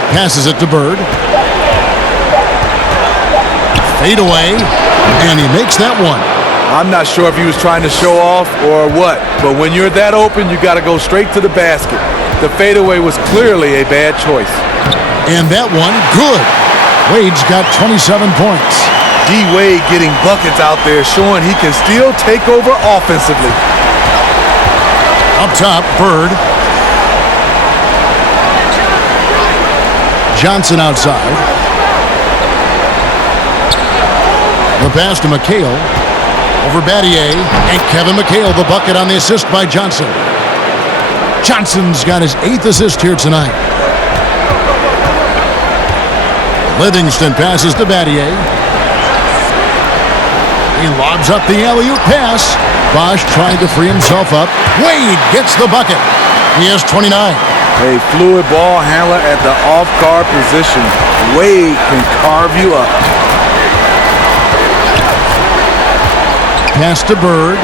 Passes it to Bird. Fade away. And he makes that one. I'm not sure if he was trying to show off or what, but when you're that open, you got to go straight to the basket. The fadeaway was clearly a bad choice. And that one, good. Wade's got 27 points. D-Wade getting buckets out there, showing he can still take over offensively. Up top, Bird. Johnson outside. The pass to McHale. Over Battier. And Kevin McHale, the bucket on the assist by Johnson. Johnson's got his 8th assist here tonight. Livingston passes to Battier. He lobs up the alley-oop pass. Bosh trying to free himself up. Wade gets the bucket. He has 29. A fluid ball handler at the off-guard position. Wade can carve you up. Pass to Bird.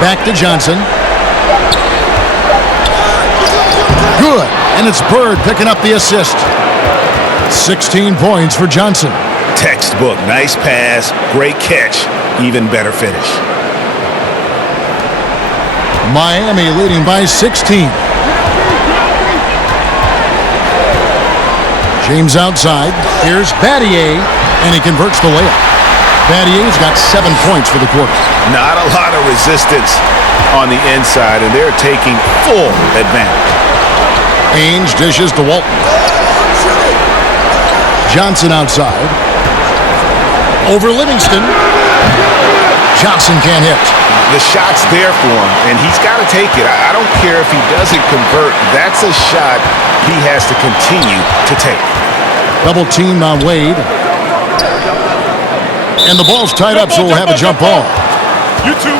Back to Johnson. Good. And it's Bird picking up the assist. 16 points for Johnson. Textbook. Nice pass. Great catch. Even better finish. Miami leading by 16. James outside. Here's Battier. And he converts the layup. Battier's got 7 points for the quarter. Not a lot of resistance on the inside, and they're taking full advantage. Ainge dishes to Walton. Johnson outside. Over Livingston. Johnson can't hit. The shot's there for him, and he's got to take it. I don't care if he doesn't convert. That's a shot he has to continue to take. Double team on Wade. And the ball's tied up, so we'll have a jump ball. You two.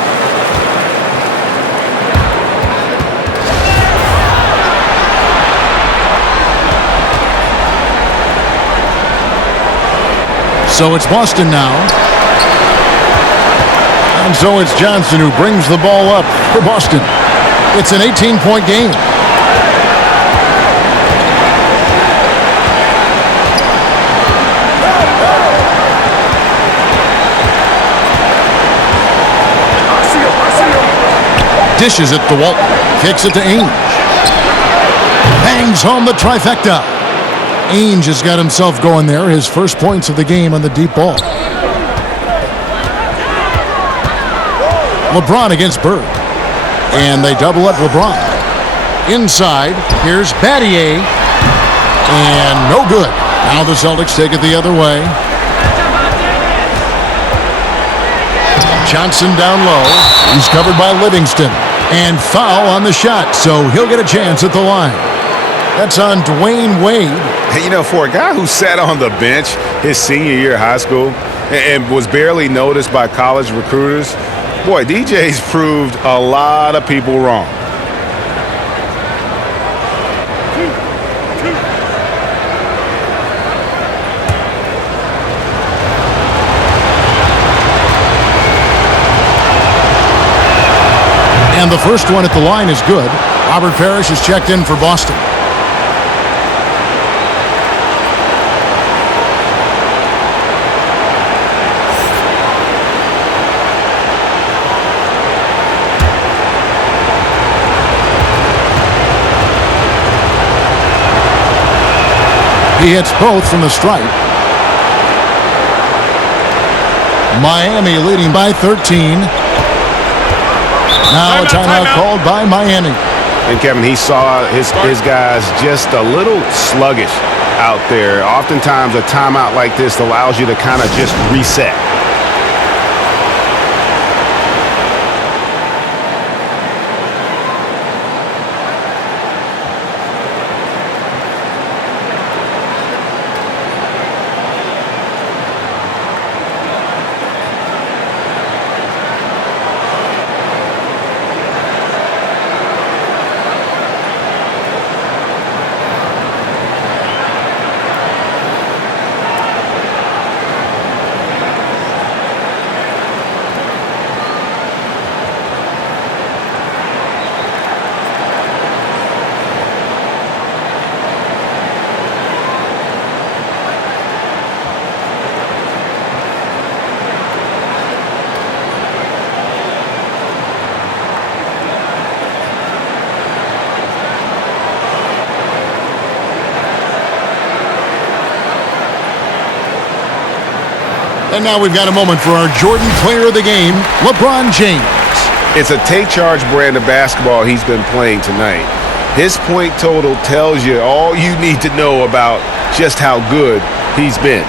So it's Boston now. And so it's Johnson who brings the ball up for Boston. It's an 18-point game. Dishes it to Walton. Kicks it to Ainge. Bangs home the trifecta. Ainge has got himself going there. His first points of the game on the deep ball. LeBron against Bird. And they double up LeBron. Inside, here's Battier. And no good. Now the Celtics take it the other way. Johnson down low. He's covered by Livingston. And foul on the shot, so he'll get a chance at the line. That's on Dwayne Wade. You know, for a guy who sat on the bench his senior year of high school and was barely noticed by college recruiters, boy, DJ's proved a lot of people wrong. And the first one at the line is good. Robert Parrish is checked in for Boston. He hits both from the stripe. Miami leading by 13. Now a timeout called by Miami. And Kevin, he saw his guys just a little sluggish out there. Oftentimes a timeout like this allows you to kind of just reset. And now we've got a moment for our Jordan player of the game, LeBron James. It's a take-charge brand of basketball he's been playing tonight. His point total tells you all you need to know about just how good he's been.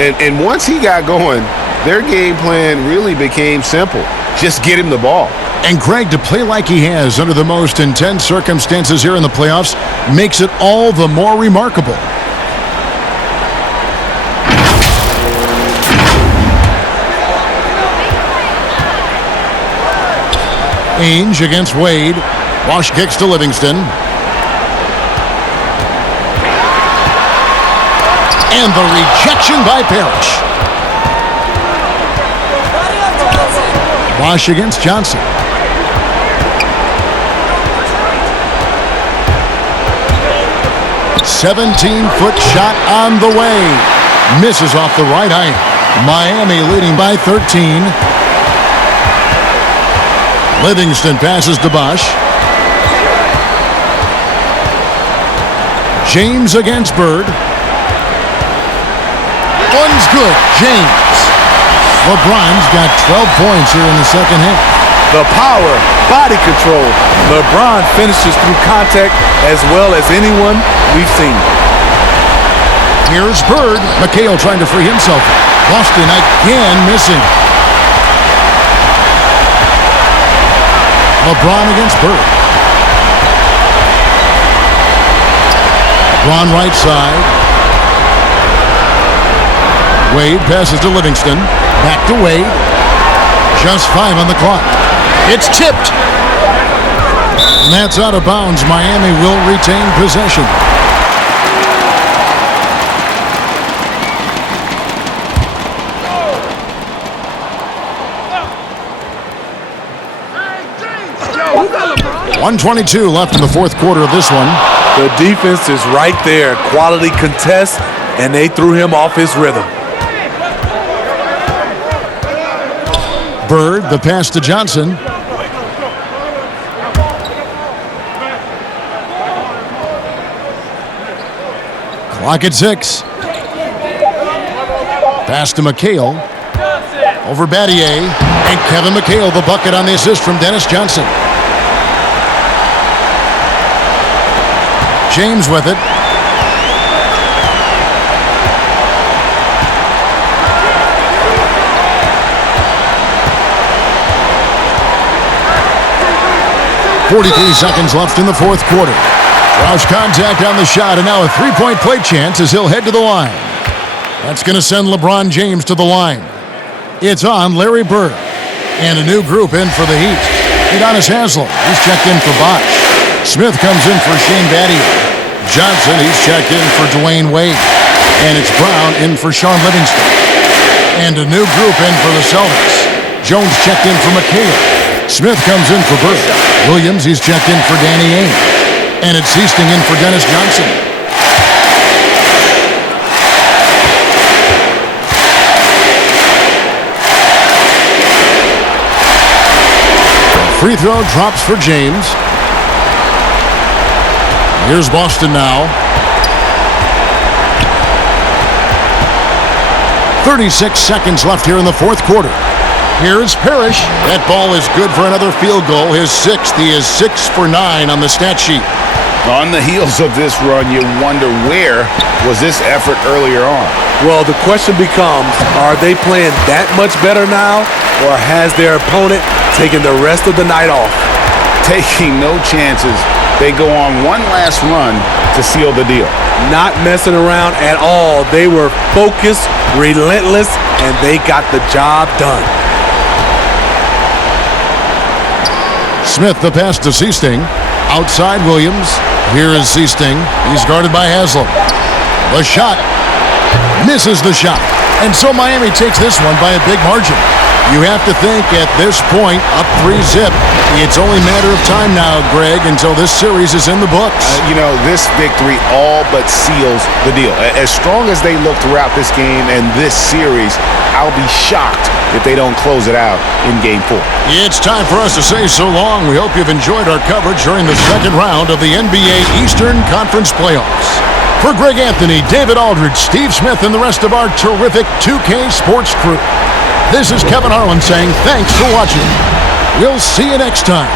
And once he got going, their game plan really became simple. Just get him the ball. And Greg, to play like he has under the most intense circumstances here in the playoffs makes it all the more remarkable. Ainge against Wade. Wash kicks to Livingston. And the rejection by Parrish. Wash against Johnson. "17-foot shot on the way." Misses off the right eye. Miami leading by 13. Livingston passes to Bosh. James against Bird. One's good. James. LeBron's got 12 points here in the second half. The power, body control. LeBron finishes through contact as well as anyone we've seen. Here's Bird. McHale trying to free himself. Boston again missing. LeBron against Bird. LeBron right side. Wade passes to Livingston. Back to Wade. Just 5 on the clock. It's tipped. And that's out of bounds. Miami will retain possession. .122 left in the fourth quarter of this one. The defense is right there. Quality contest, and they threw him off his rhythm. Bird, the pass to Johnson. Clock at 6. Pass to McHale. Over Battier. And Kevin McHale, the bucket on the assist from Dennis Johnson. James with it. .43 seconds left in the fourth quarter. Roush contact on the shot, and now a three-point play chance as he'll head to the line. That's going to send LeBron James to the line. It's on Larry Bird. And a new group in for the Heat. Udonis Haslem, he's checked in for Bosh. Smith comes in for Shane Battier. Johnson, he's checked in for Dwayne Wade. And it's Brown in for Sean Livingston. And a new group in for the Celtics. Jones checked in for McHale. Smith comes in for Bird. Williams, he's checked in for Danny Ainge. And it's Easting in for Dennis Johnson. Free throw drops for James. Here's Boston now. 36 seconds left here in the fourth quarter. Here's Parrish. That ball is good for another field goal. His sixth. He is 6 for 9 on the stat sheet. On the heels of this run, you wonder where was this effort earlier on? Well, the question becomes, are they playing that much better now, or has their opponent taken the rest of the night off? Taking no chances. They go on one last run to seal the deal. Not messing around at all. They were focused, relentless, and they got the job done. Smith, the pass to Seasting. Outside Williams. Here is Seasting. He's guarded by Haslem. The shot. Misses the shot. And so Miami takes this one by a big margin. You have to think at this point, up 3-zip. It's only a matter of time now, Greg, until this series is in the books. This victory all but seals the deal. As strong as they look throughout this game and this series, I'll be shocked if they don't close it out in Game 4. It's time for us to say so long. We hope you've enjoyed our coverage during the second round of the NBA Eastern Conference Playoffs. For Greg Anthony, David Aldridge, Steve Smith, and the rest of our terrific 2K Sports crew, this is Kevin Harlan saying thanks for watching. We'll see you next time.